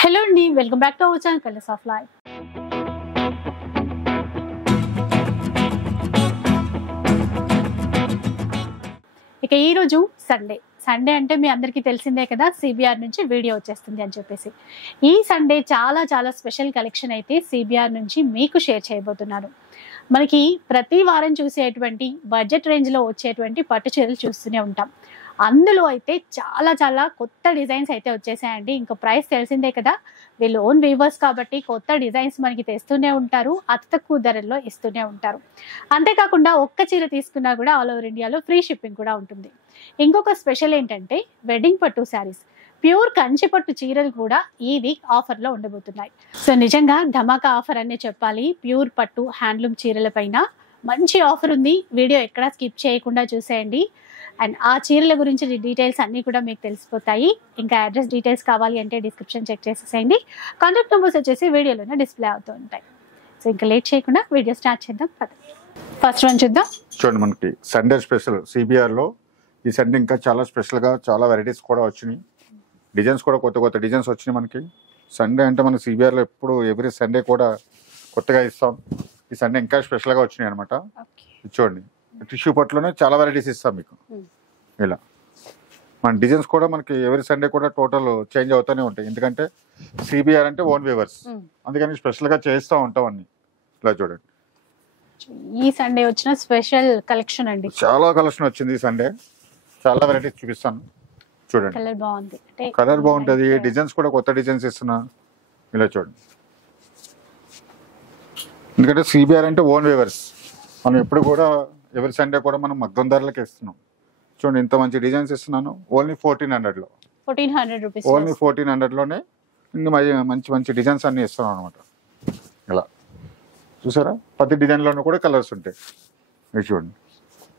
Hello అండి, welcome back to our channel colours of life. ఇక ఈరోజు సండే అంటే మీ అందరికీ తెలిసిందే కదా, సిబిఆర్ నుంచి వీడియో వచ్చేస్తుంది అని చెప్పేసి. ఈ సండే చాలా చాలా స్పెషల్ కలెక్షన్ అయితే సిబిఆర్ నుంచి మీకు షేర్ చేయబోతున్నాను. మనకి ప్రతి వారం చూసేటువంటి బడ్జెట్ రేంజ్లో వచ్చేటువంటి పట్టు చీరలు చూస్తూనే ఉంటాం. అందులో అయితే చాలా చాలా కొత్త డిజైన్స్ అయితే వచ్చేసాయండి. ఇంకా ప్రైస్ తెలిసిందే కదా, వీళ్ళు ఓన్ వీవర్స్ కాబట్టి కొత్త డిజైన్స్ మనకి తెస్తూనే ఉంటారు, అతి తక్కువ ధరల్లో ఇస్తూనే ఉంటారు. అంతేకాకుండా ఒక్క చీర తీసుకున్నా కూడా ఆల్ ఓవర్ ఇండియాలో ఫ్రీ షిప్పింగ్ కూడా ఉంటుంది. ఇంకొక స్పెషల్ ఏంటంటే వెడ్డింగ్ పట్టు శారీస్, ప్యూర్ కంచి పట్టు చీరలు కూడా ఈ వీక్ ఆఫర్లో ఉండబోతున్నాయి. సో నిజంగా ధమాకా ఆఫర్ అనే చెప్పాలి. ప్యూర్ పట్టు హ్యాండ్లూమ్ చీరల పైన మంచి ఆఫర్ ఉంది. వీడియో ఎక్కడా స్కిప్ చేయకుండా చూసేయండి. అండ్ ఆ చీరల గురించి డీటెయిల్స్ అన్నీ కూడా మీకు తెలిసిపోతాయి. ఇంకా అడ్రస్ డీటెయిల్స్ కావాలి అంటే డిస్క్రిప్షన్ చెక్ చేసేసేయండి. కాంటాక్ట్ నెంబర్స్ వచ్చేసి వీడియోలోనే డిస్ప్లే అవుతూ ఉంటాయి. సో ఇంకా లేట్ చేయకుండా వీడియో స్టార్ట్ చేద్దాం. ఫస్ట్ వన్ చూద్దాం. చూడండి, మనకి సండే స్పెషల్ సిబిఆర్లో ఈ సండే ఇంకా చాలా స్పెషల్గా చాలా వెరైటీస్ కూడా వచ్చినాయి. డిజైన్స్ కూడా కొత్త కొత్త డిజైన్స్ వచ్చినాయి. మనకి సండే అంటే మన సిబిఆర్లో ఎప్పుడు ఎవ్రీ సండే కూడా కొత్తగా ఇస్తాం. ఈ సండే ఇంకా స్పెషల్గా వచ్చినాయి అనమాట. చూడండి, టిష్యూ పట్టులోనే చాలా వెరైటీస్ ఇస్తాం మీకు. ఇలా మన డిజైన్స్ కూడా మనకి ఎవరి సండే కూడా టోటల్ చేంజ్ అవుతూనే ఉంటాయి. ఎందుకంటే సిబిఆర్ అంటే ఓన్ వీవర్స్, అందుకని స్పెషల్గా చేస్తూ ఉంటాం అన్ని. ఇలా చూడండి, ఈ సండే వచ్చిన స్పెషల్ కలెక్షన్ అండి. చాలా కలెక్షన్ వచ్చింది ఈ సండే. చాలా వెరైటీస్ చూపిస్తాను. చూడండి, కలర్ బాగుంది, కలర్ బాగుంటుంది. డిజైన్స్ కూడా కొత్త డిజైన్స్ ఇస్తున్నా. ఇలా చూడండి, ఎందుకంటే సిబిఆర్ అంటే ఓన్ వీవర్స్. మనం ఎప్పుడు కూడా ఎవరి సండే కూడా మనం మగ్గం ధరలకి ఇస్తున్నాం. చూడండి, ఇంత మంచి డిజైన్స్ ఇస్తున్నాను. ఓన్లీ 1400లో, 1400 రూపీస్, ఓన్లీ 1400లోనే ఇంకా మంచి మంచి డిజైన్స్ అన్ని ఇస్తున్నాం అనమాట. ఇలా చూసారా, ప్రతి డిజైన్లోనూ కూడా కలర్స్ ఉంటాయి. ఇది చూడండి,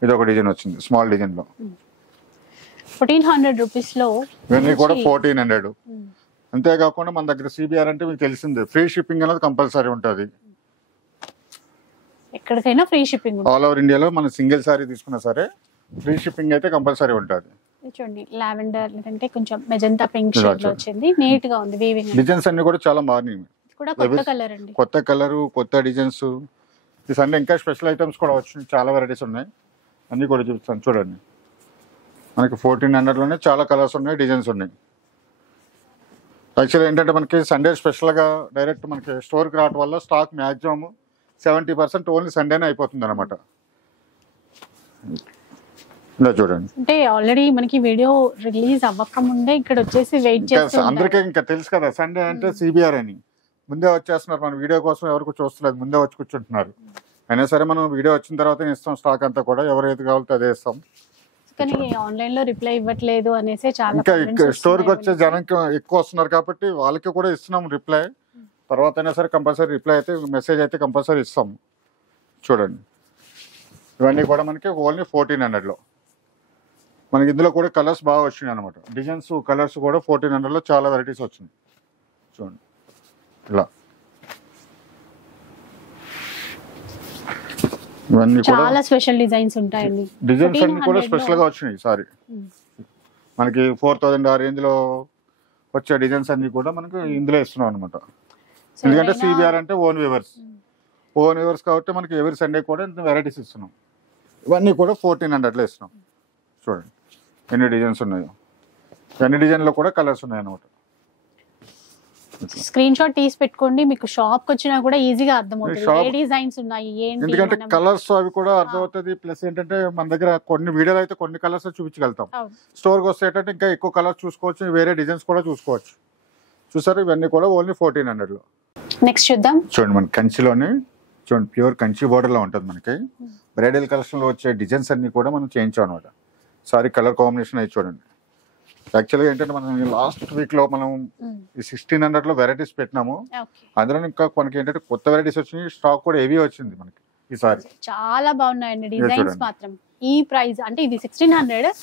ఇది ఒక డిజైన్ వచ్చింది స్మాల్ డిజైన్లో, 1400 రూపీస్లో. ఇవన్నీ కూడా 1400. అంతేకాకుండా మన దగ్గర సిబిఆర్ అంటే మీకు తెలిసిందే, ఫ్రీ షిప్పింగ్ అనేది కంపల్సరీ ఉంటుంది. ఎక్కడికైనా ఫ్రీ షిప్పింగ్ ఆల్ ఓవర్ ఇండియాలో మనం సింగిల్ సారీ తీసుకున్నా సరే ఫ్రీ షిప్పింగ్ అయితే కంపల్సరీ ఉంటుంది. చూడండి, లావెండర్ అంటే కొంచెం మెజంతా పింక్ షేడ్ లో వచ్చింది. నీట్ గా ఉంది వీవింగ్. డిజైన్స్ అన్ని కూడా చాలా మారినాయి. కూడా కొత్త కలర్ అండి, కొత్త కలర్, కొత్త డిజైన్స్. ఈ సండే ఇంకా స్పెషల్ ఐటమ్స్ కూడా వచ్చినాయి. చాలా వెరైటీస్ ఉన్నాయి, అన్ని కూడా చూపిస్తాను. చూడండి, మనకి 1400లోనే చాలా కలర్స్ ఉన్నాయి, డిజైన్స్ ఉన్నాయి. యాక్చువల్లీ ఏంటంటే మనకి సండే స్పెషల్గా డైరెక్ట్ మనకి స్టోర్కి రావడం వల్ల స్టాక్ మ్యాక్సిమం 70% ఓన్లీ సండేనే అయిపోతుంది అనమాట. ఇలా చూడండి, అంటే ఆల్రెడీ మనకి వీడియో రిలీజ్ అవ్వక ముందే ఇక్కడ వచ్చేసి వెయిట్ చేస్తున్నారు. అందరికీ ఇంకా తెలుసు కదా సండే అంటే సిబిఆర్ అని. ముందే వచ్చేస్తున్నారు. మన వీడియో కోసం ఎవరికి చూస్తలేదు, ముందే వచ్చి కూర్చుంటున్నారు. అయినా సరే మనం వీడియో వచ్చిన తర్వాత ఇస్తాం స్టాక్ అంతా కూడా. ఎవరు ఏది కావాలో అదే ఇస్తాం. కానీ ఆన్లైన్ లో రిప్లై ఇవ్వట్లేదు అనేసి చాలా ఇంకా స్టోర్కి వచ్చే జనానికి ఎక్కువ వస్తున్నారు కాబట్టి వాళ్ళకి కూడా ఇస్తున్నాం రిప్లై. తర్వాత అయినా సరే కంపల్సరీ రిప్లై అయితే, మెసేజ్ అయితే కంపల్సరీ ఇస్తాం. చూడండి, ఇవన్నీ కూడా మనకి ఓన్లీ 1400లో. మనకి ఇందులో కూడా కలర్స్ బాగా వచ్చినాయి అనమాట. డిజైన్స్ కలర్స్ కూడా 1400లో చాలా వెరైటీస్ వచ్చినాయి. చూడండి, ఇలా ఇవన్నీ కూడా చాలా స్పెషల్ డిజైన్స్ ఉంటాయండి. డిజైన్స్ అన్ని కూడా స్పెషల్ గా వచ్చినాయి. సారీ, మనకి 4000 ఆ రేంజ్ లో వచ్చే డిజైన్స్ అన్ని కూడా మనకి ఇందులో ఇస్తున్నాం అనమాట. ఎందుకంటే సిబిఆర్ అంటే ఓన్ వీవర్స్ కాబట్టి మనకి ఎవరి సండే కూడా ఇంత వెరైటీస్ ఇస్తున్నాం. ఇవన్నీ కూడా 1400లో ఇస్తున్నాం. చూడండి ఎన్ని డిజైన్స్ ఉన్నాయో. అన్ని డిజైన్లో కూడా కలర్స్ ఉన్నాయి అనమాట. స్క్రీన్ షాట్ తీసి పెట్టుకోండి, మీకు షాప్ కి వచ్చినా కూడా ఈజీగా అర్థమవుతుంది ఏ డిజైన్స్ ఉన్నాయి ఏంటి. ఎందుకంటే కలర్స్ అవి కూడా అర్థమవుతుంది. ప్లస్ ఏంటంటే మన దగ్గర కొన్ని వీడియోలు అయితే కొన్ని కలర్స్ చూపించగలుగుతాం. స్టోర్కి వస్తే ఏంటంటే ఇంకా ఎక్కువ కలర్స్ చూసుకోవచ్చు, వేరే డిజైన్స్ కూడా చూసుకోవచ్చు. చూసారు, ఇవన్నీ కూడా ఓన్లీ 1400లో. నెక్స్ట్ చూద్దాం. చూడండి, మన కంచిలోనే చూడండి, ప్యూర్ కంచి బోర్డర్ లో ఉంటుంది. మనకి బ్రైడల్ కలెక్షన్ లో వచ్చే డిజైన్స్ అన్ని కూడా మనం చేయించాం అనమాట. సారీ, కలర్ కాంబినేషన్ అయితే చూడండి. యాక్చువల్గా ఏంటంటే మనం లాస్ట్ వీక్ లో మనం ఈ 1600లో వెరైటీస్ పెట్టినాము. అందులో ఇంకా మనకి ఏంటంటే కొత్త వెరైటీస్ వచ్చినాయి. స్టాక్ కూడా హెవీ వచ్చింది మనకి ఈసారి. చాలా బాగున్నాయండి డిజైన్స్ మాత్రం. ఈ ప్రైస్ అంటే ఇది 1600.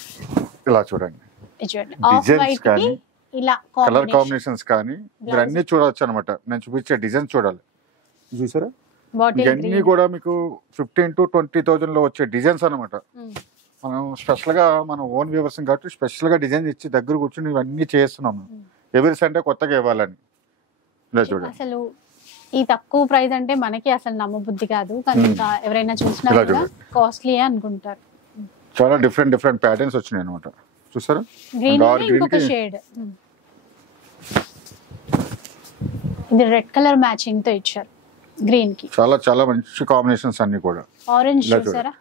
ఇలా చూడండి, డిజైన్స్ కానీ కలర్ కాంబినేషన్స్ కానీ మీరు అన్ని చూడవచ్చు అనమాట. నేను చూపించే డిజైన్ చూడాలి. చూసారా, ఇవన్నీ కూడా మీకు 15,000 to 20,000లో వచ్చే డిజైన్స్ అనమాట. మనం స్పెషల్గా మన ఓన్ వ్యూవర్స్ కాబట్టి స్పెషల్గా డిజైన్ ఇచ్చి దగ్గర కూర్చొని ఇవన్నీ చేస్తున్నాము. ఎవరి సండే కొత్తగా ఇవ్వాలని. ఇలా చూడండి. అసలు ఈ తక్కువ ప్రైస్ అంటే మనకి అసలు నమ్మబుద్ధి కాదు, కానీ ఇంకా ఎవరైనా చూసినా ఇలా కూడా చూడండి. కాస్ట్లీ అనుకుంటారు. చాలా డిఫరెంట్ ప్యాటర్న్స్ వచ్చినాయి అనమాట. చూసారా, గ్రీన్ డార్క్ గ్రీన్ ఇంకొక కి షేడ్, ఇది రెడ్ కలర్ మ్యాచింగ్ తో ఇచ్చారు గ్రీన్ కి. చాలా చాలా మంచి కాంబినేషన్స్ అన్ని కూడా. ఆరెంజ్ ఇలా చూసారా,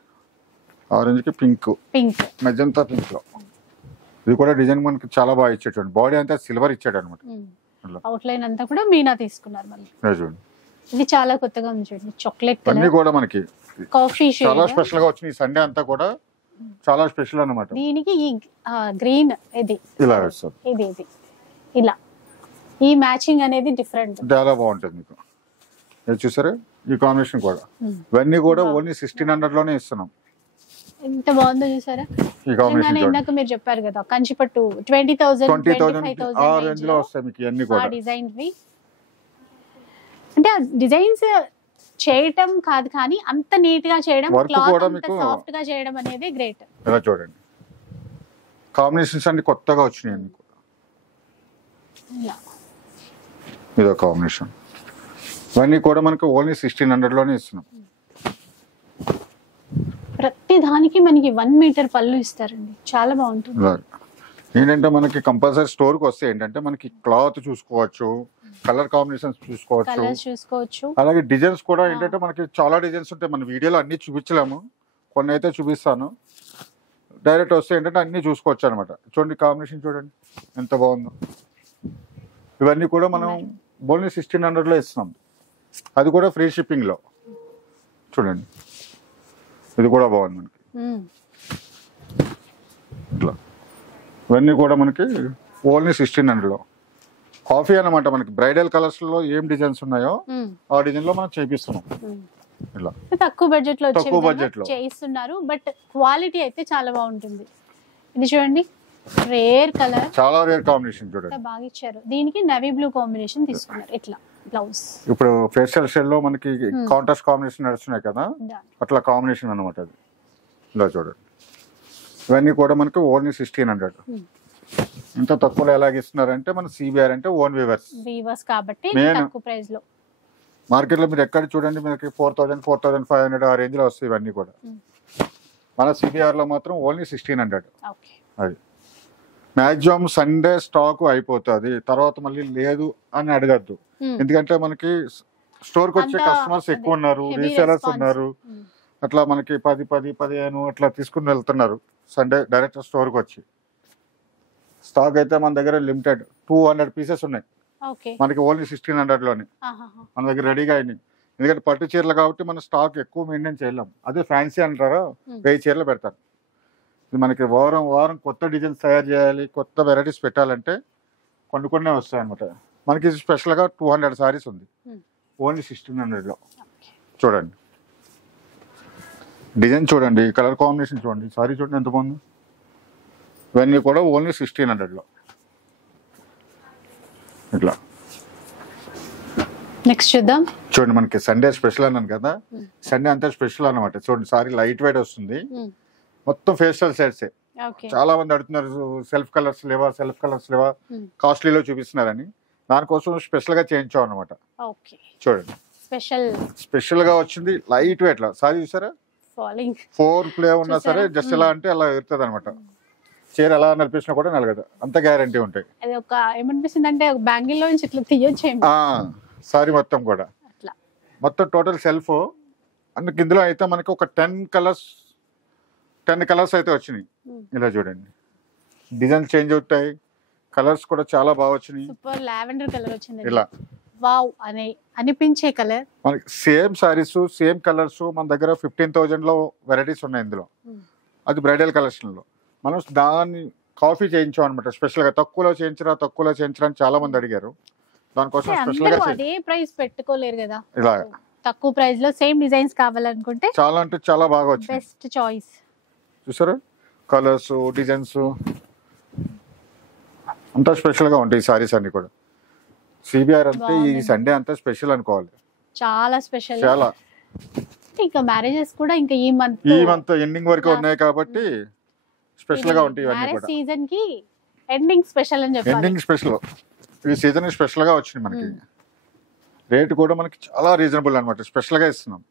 ఆరెంజ్ కి పింక్, పింక్, మెజంతా పింక్ లో. ఇది కూడా డిజైన్ మనకి చాలా బాగా ఇచ్చేటండి. బాడీ అంతా సిల్వర్ ఇచ్చాడు అనమాట. అవుట్ లైన్ అంతా కూడా మీనా తీసుకున్నారు మళ్ళీ. చూడండి, ఇది చాలా కొత్తగా ఉంది చూడండి, చాక్లెట్ అన్ని కలర్, కూడా మనకి కాఫీ చాలా షేడ్. స్పెషల్ గా వచ్చింది. ఈ సండే అంతా కూడా చాలా స్పెషల్ అన్నమాట. దీనికి ఈ గ్రీన్ ఇది ఇలా వస్తుంది, ఇది ఇది ఇలా ఈ మ్యాచింగ్ అనేది డిఫరెంట్. చాలా బాగుంటుంది మీకు. ఇది చూసారా, ఈ కాంబినేషన్ కూడా. ఇవన్నీ కూడా ఓన్లీ 1600 లోనే ఇస్తున్నాం. ఎంత బాగుందో చూసారా. ఈ కాంబినేషన్ ఇందాక మీరు చెప్పారు కదా కంచిపట్టు 20,000 20,000 ఆ 25,000 రేంజ్ లో వస్తాయి మీకు ఇవన్నీ కూడా. డిజైన్ అంటే ఆ డిజైన్స్ చేయటం కాదు, కానీ అంత నీట్ గా చేయడం, Work క్లాత్ కూడా అంత మీకు సాఫ్ట్ గా చేయడం అనేది గ్రేట్. ఇలా చూడండి, కాంబినేషన్స్ అన్ని కొత్తగా వచ్చినాయి అన్ని కూడా. ఇదో కాంబినేషన్. ఇవన్నీ కూడా మనకు ఓన్లీ 1600 లోనే ఇస్తున్నాం. ప్రతి దానికి మనకి 1 మీటర్ పళ్ళు ఇస్తారండి, చాలా బాగుంటుంది. ఇలా ఏంటంటే మనకి కంపల్సరీ స్టోర్ కి వస్తే ఏంటంటే మనకి క్లాత్ చూసుకోవచ్చు, కలర్ కాంబినేషన్స్ చూసుకోవచ్చు, కలర్స్ చూసుకోవచ్చు. అలాగే డిజైన్స్ కూడా ఏంటంటే మనకి చాలా డిజైన్స్ ఉంటాయి. మన వీడియోలో అన్ని చూపించలేము, కొన్ని అయితే చూపిస్తాను. డైరెక్ట్ వస్తే ఏంటంటే అన్ని చూసుకోవచ్చు అనమాట. చూడండి, కాంబినేషన్ చూడండి ఎంత బాగుందో. ఇవన్నీ కూడా మనం ఓన్లీ 1600 లో ఇస్తున్నాం, అది కూడా ఫ్రీ షిప్పింగ్ లో. చూడండి, ఇది కూడా బాగుంది మనకి. ఇట్లా ఇవన్నీ కూడా మనకి ఓన్లీ 1600 లో. కాఫీ అన్నమాట. మనకి బ్రైడల్ కలర్స్ లో ఏం డిజైన్స్ ఉన్నాయో ఆ డిజైన్ లో మనం చేపిస్తున్నాం. ఇలా తక్కువ బడ్జెట్ లో తక్కువ బడ్జెట్ లో చేయిస్తున్నారు, బట్ క్వాలిటీ అయితే చాలా బాగుంటుంది. ఇది చూడండి, రేర్ కలర్, చాలా రేర్ కాంబినేషన్ చూడండి. బాగా ఇచ్చారు. దీనికి నవీ బ్లూ కాంబినేషన్ తీసుకున్నారు. ఇట్లా బ్లౌజ్ ఇప్పుడు ఫేషియల్ షెల్ లో మనకి కాంట్రాస్ట్ కాంబినేషన్ నడుస్తున్నాయి కదా, అట్లా కాంబినేషన్ అన్నమాట అది. ఇలా చూడండి, ఇవన్నీ కూడా మనకి ఓన్లీ 1600. ఇంత తక్కువలో ఎలాగ ఇస్తున్నారంటే మన సిబిఆర్ అంటే ఓన్ వీవర్స్ కాబట్టి తక్కువ ప్రైస్ లో. మార్కెట్ లో మీరు ఎక్కడ చూడండి మనకి 4000 4500 ఆ రేంజ్ లో వస్తాయి ఇవన్నీ కూడా. మన సిబిఆర్ లో మాత్రం ఓన్లీ 1600. అది మాక్సిమం సండే స్టాక్ అయిపోతుంది, తర్వాత మళ్ళీ లేదు అని అడగద్దు. ఎందుకంటే మనకి స్టోర్ కి వచ్చే కస్టమర్స్ ఎక్కువ ఉన్నారు, రీసేలర్స్ ఉన్నారు. అట్లా మనకి 10 15 అట్లా తీసుకుని వెళ్తున్నారు సండే డైరెక్ట్ స్టోర్ కి వచ్చి. స్టాక్ అయితే మన దగ్గర లిమిటెడ్ 200 పీసెస్ ఉన్నాయి, మనకి ఓన్లీ 1600 లోనే మన దగ్గర రెడీగా అయినాయి. ఎందుకంటే పట్టు చీరలు కాబట్టి మన స్టాక్ ఎక్కువ మెయింటైన్ చేయలేం. అదే ఫ్యాన్సీ అంటారా 1000 చీరలు పెడతారు. ఇది మనకి వారం కొత్త డిజైన్స్ తయారు చేయాలి, కొత్త వెరైటీస్ పెట్టాలంటే కొన్ని వస్తాయి అనమాట. మనకి స్పెషల్ గా 200 సారీస్ ఉంది ఓన్లీ 1600 లో. చూడండి, డిజైన్ చూడండి, కలర్ కాంబినేషన్ చూడండి, సారీ చూడండి ఎంత బాగుంది. ఇవన్నీ కూడా ఓన్లీ 1600 లో. ఇట్లా నెక్స్ట్ చూద్దాం. చూడండి, మనకి సండే స్పెషల్ అన్నాను కదా, సండే అంతా స్పెషల్ అనమాట. చూడండి, సారీ లైట్ వెయిట్ వస్తుంది, మొత్తం ఫేషియల్ సెట్సే. చాలా మంది అడుగుతున్నారు సెల్ఫ్ కలర్స్ లేవా కాస్ట్లీలో చూపిస్తున్నారని. దానికోసం స్పెషల్ గా చేయించాం అనమాట. చూడండి, స్పెషల్ గా వచ్చింది లైట్ వెయిట్ లో. సారీ చూసారా, 4 ప్లే ఉన్నా సరే జస్ట్ ఎలా అంటే అలా ఇరుతుంది అనమాట. చీర ఎలా నడిపించినా కూడా నలగదు, అంత గ్యారంటీ ఉంటాయి. ఏమనిపిస్తుంది అంటే బ్యాంగిల్ లో నుంచి ఇట్లా తీయొచ్చు సారీ మొత్తం కూడా. మొత్తం టోటల్ సెల్ఫ్ అందుకు. ఇందులో అయితే మనకి ఒక 10 కలర్స్ అయితే వచ్చినాయి. ఇలా చూడండి, డిజైన్ చేంజ్ అవుతాయి, కలర్స్ కూడా చాలా బాగా వచ్చినాయి. సూపర్ లావెండర్ కలర్ వచ్చింది, ఇలా వావ్ అని అనిపించే కలర్. మనకి సేమ్ సారీస్ సేమ్ కలర్స్ మన దగ్గర 15,000 లో వెరైటీస్ ఉన్నాయి ఇందులో. అది బ్రైడల్ కలెక్షన్ లో మనం దాన్ని కాఫీ చేయించాం అనమాట. స్పెషల్ గా తక్కువలో చేయించరా అని చాలా మంది అడిగారు. దానికోసం స్పెషల్ గా అదే ప్రైస్ పెట్టుకోలేరు కదా, ఇలా తక్కువ ప్రైస్ లో సేమ్ డిజైన్స్ కావాలనుకుంటే చాలా అంటే చాలా బాగా వచ్చింది. Best choice. చూసారా, కలర్స్ డిజైన్స్ అంతా స్పెషల్ గా ఉంటాయి. ఈ సారీస్ అన్ని కూడా సిబిఆర్ అంటే ఈ సండే అంతా స్పెషల్ అనుకోవాలి, చాలా స్పెషల్. చాలా ఇంకా మ్యారేజెస్ కూడా ఇంకా ఈ మంత్ ఎండింగ్ వరకు ఉన్నాయి కాబట్టి స్పెషల్ గా ఉంటాయి ఇవన్నీ కూడా. సీజన్ కి ఎండింగ్ స్పెషల్ అని చెప్పాలి. ఎండింగ్ స్పెషల్, ఈ సీజన్ స్పెషల్ గా వచ్చింది మనకి. రేట్ కూడా మనకి చాలా రీజనబుల్ అనమాట, స్పెషల్ గా ఇస్తున్నాం.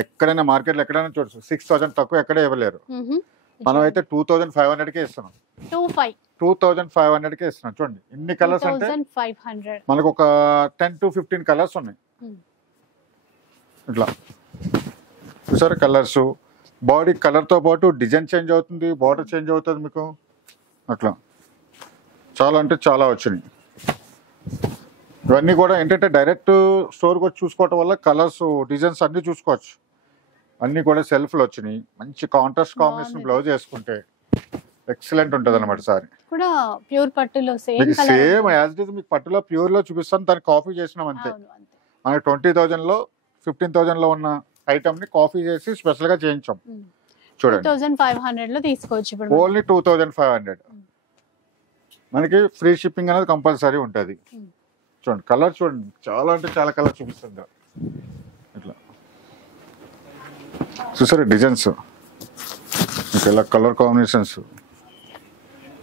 ఎక్కడైనా మార్కెట్లో ఎక్కడైనా చూడచ్చు, 6,000 తక్కువ ఎక్కడే ఇవ్వలేరు. మనం అయితే 2,500కే ఇస్తున్నాం. 2,500కే ఇస్తున్నాం. చూడండి ఎన్ని కలర్స్ అంటే 2,500. మనకు ఒక 10 to 15 కలర్స్ ఉన్నాయి. ఇట్లా చూసారా కలర్స్, బాడీ కలర్ తో పాటు డిజైన్ చేంజ్ అవుతుంది, బార్డర్ చేంజ్ అవుతుంది మీకు. అట్లా చాలా అంటే చాలా వచ్చినాయి. ఇవన్నీ కూడా ఏంటంటే డైరెక్ట్ స్టోర్కి వచ్చి చూసుకోవటం వల్ల కలర్స్ డిజైన్స్ అన్ని చూసుకోవచ్చు. అన్ని కూడా సెల్ఫ్లు వచ్చినాయి. మంచి కాంట్రాస్ట్ కాంబినేషన్ బ్లౌజ్ వేసుకుంటే ఎక్సలెంట్ ఉంటుంది అనమాట. సారీ కూడా ప్యూర్ పట్టులో సేమ్ యాజ్ ఇట్ ఇస్ మీకు పట్టులో ప్యూర్ లో చూపిస్తాను, దాన్ని కాపీ చేసినాం అంతే. మనకి 20,000 లో 15,000 లో ఉన్న ఐటమ్ ని కాపీ చేసి స్పెషల్ గా చేయించాం. చూడండి 2,500 లో తీసుకోవచ్చు ఇప్పుడు. ఓన్లీ 2,500. మనకి ఫ్రీ షిప్పింగ్ అనేది కంపల్సరీ ఉంటుంది. చూడండి కలర్ చూడండి, చాలా అంటే చాలా కలర్ చూపిస్తుంది. ఇట్లా చూసారా డిజైన్స్, ఇలా కలర్ కాంబినేషన్స్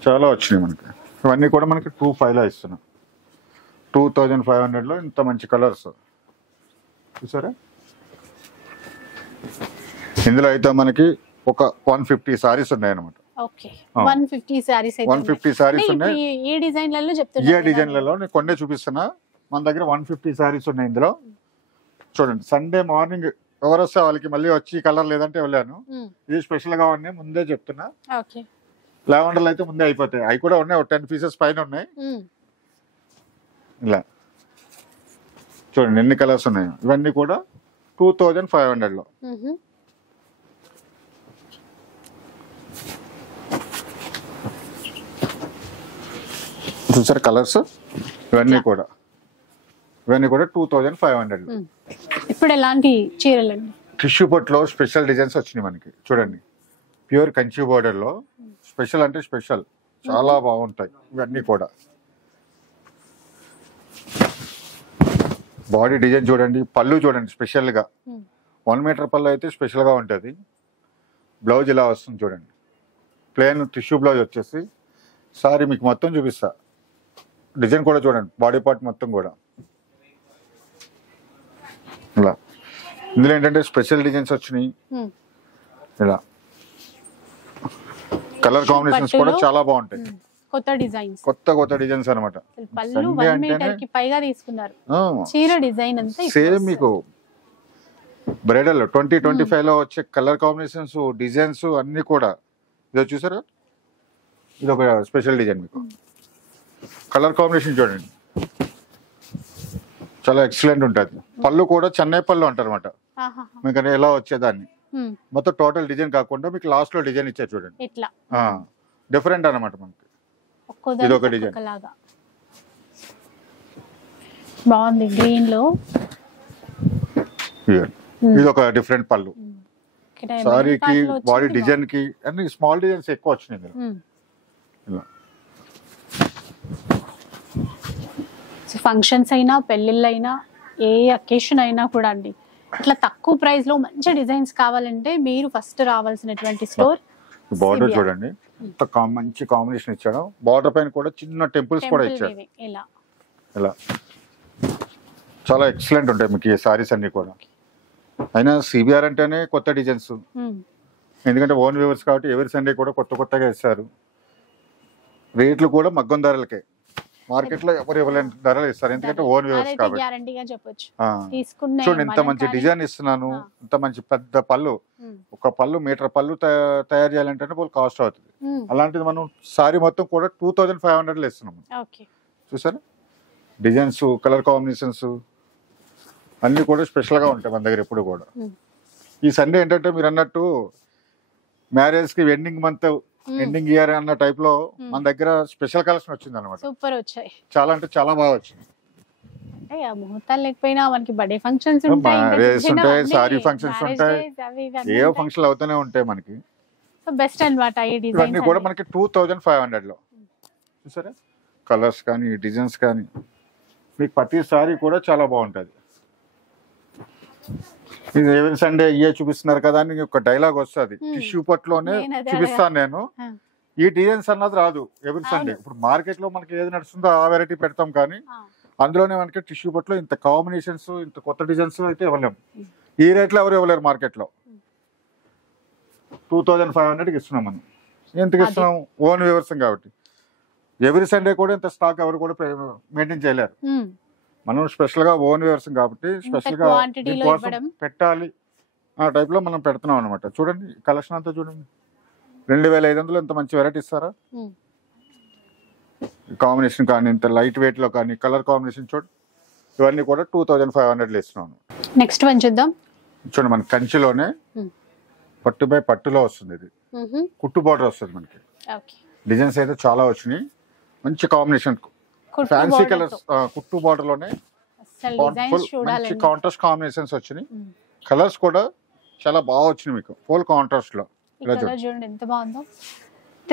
చాలా వచ్చినాయి మనకి. ఇవన్నీ కూడా మనకి 2,500 లో ఇస్తున్నాం. 2,500 లో ఇంత మంచి కలర్స్ చూసారా. ఇందులో అయితే మనకి ఒక 150 సారీస్ ఉన్నాయి అనమాట. 150 సారీస్ ఉన్నాయి. ఈ డిజైన్లలో చెప్తున్నా, ఏ డిజైన్లలో నేను కొన్నే చూపిస్తున్నా. మన దగ్గర 150 సారీస్ ఉన్నాయి ఇందులో. చూడండి సండే మార్నింగ్ ఎవరు వస్తే వాళ్ళకి మళ్ళీ వచ్చి కలర్ లేదంటే వెళ్ళాను. ఇది స్పెషల్ గా ఉన్నాయి ముందే చెప్తున్నా. లావెండర్లు అయితే ముందే అయిపోతాయి. అవి కూడా ఉన్నాయి, 10 పీసెస్ పైన ఉన్నాయి. ఇలా చూడండి ఎన్ని కలర్స్ ఉన్నాయి. ఇవన్నీ కూడా 2,500 లో. చూసారు కలర్స్, ఇవన్నీ కూడా 2,500 లో. ఇప్పుడు ఎలాంటి చీరలండి? టిష్యూ పట్టులో స్పెషల్ డిజైన్స్ వచ్చినాయి మనకి. చూడండి ప్యూర్ కంచి బోర్డర్ లో స్పెషల్ అంటే స్పెషల్, చాలా బాగుంటాయి ఇవన్నీ కూడా. బాడీ డిజైన్ చూడండి, పళ్ళు చూడండి స్పెషల్ గా 1 మీటర్ పళ్ళు అయితే స్పెషల్ గా ఉంటుంది. బ్లౌజ్ ఇలా వస్తుంది చూడండి, ప్లెయిన్ టిష్యూ బ్లౌజ్ వచ్చేసి. సారీ మీకు మొత్తం చూపిస్తా, డిజైన్ కూడా చూడండి, బాడీ పార్ట్ మొత్తం కూడా ఇలా. ఇందులో ఏంటంటే స్పెషల్ డిజైన్స్ వచ్చినాయి. ఇలా కలర్ కాంబినేషన్స్ కూడా చాలా బాగుంటాయి. కొత్త డిజైన్స్, కొత్త డిజైన్స్ అనమాట. సేమ్ మీకు బ్రైడల్ 2025 లో వచ్చే కలర్ కాంబినేషన్స్ డిజైన్స్ అన్ని కూడా. ఇది చూసారా, ఇది ఒక స్పెషల్ డిజైన్. మీకు కలర్ కాంబినేషన్ చూడండి, చాలా ఎక్సలెంట్ ఉంటుంది. పళ్ళు కూడా చెన్నై పళ్ళు అంటారు అనమాట. మీకు ఎలా వచ్చేదాన్ని మొత్తం టోటల్ డిజైన్ కాకుండా మీకు లాస్ట్ లో డిజైన్ ఇచ్చారు చూడండి, డిఫరెంట్ అనమాట మనకి. ఇది ఒక డిజైన్ బాగుంది గ్రీన్ లో. ఇది ఒక డిఫరెంట్ పళ్ళు. సారీకి బాడీ డిజైన్ కి అన్ని స్మాల్ డిజైన్స్ ఎక్కువ వచ్చినాయి. ఇలా ఫంక్షన్స్ అయినా పెళ్లిళ్ళు అయినా ఏ అకేషన్ అయినా కూడా అండి, ఇట్లా తక్కువ ప్రైస్ లో మంచి డిజైన్స్ కావాలంటే మీరు ఫస్ట్ రావాల్సినటువంటి స్టోర్. బార్డర్ చూడండి, మంచి కాంబినేషన్ ఇచ్చాడు. బార్డర్ పైన కూడా చిన్న టెంపుల్స్ కూడా ఇచ్చాడు. ఇలా చాలా ఎక్సలెంట్ ఉంటాయి మీకు ఈ సారీస్ అన్ని కూడా. అయినా సిబిఆర్ అంటేనే కొత్త డిజైన్స్, ఎందుకంటే ఓన్ వ్యూవర్స్ కాబట్టి ఎవరి సండే కూడా కొత్తగా ఇస్తారు. రేట్లు కూడా మగ్గం ధరలకే, మార్కెట్ లో ఎవరు ఇవ్వలేని ధరలు ఇస్తారు, ఎందుకంటే ఓన్ వ్యూవర్స్ కాబట్టి. చూడండి ఇంత మంచి డిజైన్ ఇస్తున్నాను, ఇంత మంచి పెద్ద పళ్ళు. ఒక పళ్ళు మీటర్ పళ్ళు తయారు చేయాలంటే కాస్ట్ అవుతుంది. అలాంటిది మనం సారీ మొత్తం కూడా 2,500 లో ఇస్తున్నాము. చూసారా డిజైన్స్, కలర్ కాంబినేషన్స్ అన్ని కూడా స్పెషల్ గా ఉంటాయి మన దగ్గర ఎప్పుడు కూడా. ఈ సండే ఏంటంటే మీరు అన్నట్టు మ్యారేజ్ కి ఎండింగ్ మంత్ ఎండింగ్ ఇయర్ అన్న టైప్ లో మన దగ్గర స్పెషల్ కలెక్షన్ వచ్చింది అనమాట. సూపర్ వచ్చాయి, చాలా అంటే చాలా బాగా వచ్చింది. ముహూర్తాలు లేకపోయినా మనకి బర్త్డే ఫంక్షన్స్ ఉంటాయి, సారీ ఫంక్షన్స్ ఉంటాయి, ఏ ఫంక్షన్ అవుతూనే ఉంటాయి మనకి. బెస్ట్ అన్నమాట. ఇవన్నీ కూడా మనకి 2,500 లో. చూసారా కలర్స్ కానీ డిజైన్స్ కానీ మీకు ప్రతి సారీ కూడా చాలా బాగుంటది. ఇది ఎవరి సండే ఇయే చూపిస్తున్నారు కదా అని ఒక డైలాగ్ వస్తుంది, టిష్యూ పట్టులోనే చూపిస్తాను నేను. ఈ డిజైన్స్ అన్నది రాదు ఎవరి సండే. ఇప్పుడు మార్కెట్ లో మనకి ఏది నడుస్తుందో ఆ వెరైటీ పెడతాం, కానీ అందులోనే మనకి టిష్యూ పట్టులో ఇంత కాంబినేషన్స్, ఇంత కొత్త డిజైన్స్ అయితే ఇవ్వలేము. ఈ రేట్లో ఎవరు ఇవ్వలేరు మార్కెట్లో. 2500కి ఇస్తున్నాం మనం. ఎందుకు ఇస్తున్నాం? ఓన్ వ్యూవర్స్ కాబట్టి. ఎవ్రీ సండే కూడా ఇంత స్టాక్ ఎవరు కూడా మెయింటైన్ చేయలేరు. మనం స్పెషల్ గా ఓన్ వ్యూవర్స్ కాబట్టి స్పెషల్ గా దీనికోసం పెట్టాలి ఆ టైప్ లో మనం పెడుతున్నాం అనమాట. చూడండి కలెక్షన్ అంతా చూడండి. 2500 ఇంత మంచి వెరైటీ ఇస్తారా? కాంబినేషన్ కానీ, ఇంత లైట్ వెయిట్ లో కానీ, కలర్ కాంబినేషన్ చూడండి. ఇవన్నీ కూడా 2500 లో ఇస్తున్నాను. నెక్స్ట్ వన్ చూద్దాం. చూడండి మన కంచిలోనే పట్టు బై పట్టులో వస్తుంది. ఇది కుట్టు బార్డర్ వస్తుంది మనకి. డిజైన్స్ అయితే చాలా వచ్చినాయి. మంచి కాంబినేషన్ ఫ్యాన్సీ కలర్స్ కుట్టు బార్డర్ లోనే మంచి కాంట్రాస్ట్ కాంబినేషన్స్ వచ్చినాయి. కలర్స్ కూడా చాలా బాగా వచ్చినాయి మీకు ఫుల్ కాంట్రాస్ట్ లో. చూడండి ఎంత బాగుందో.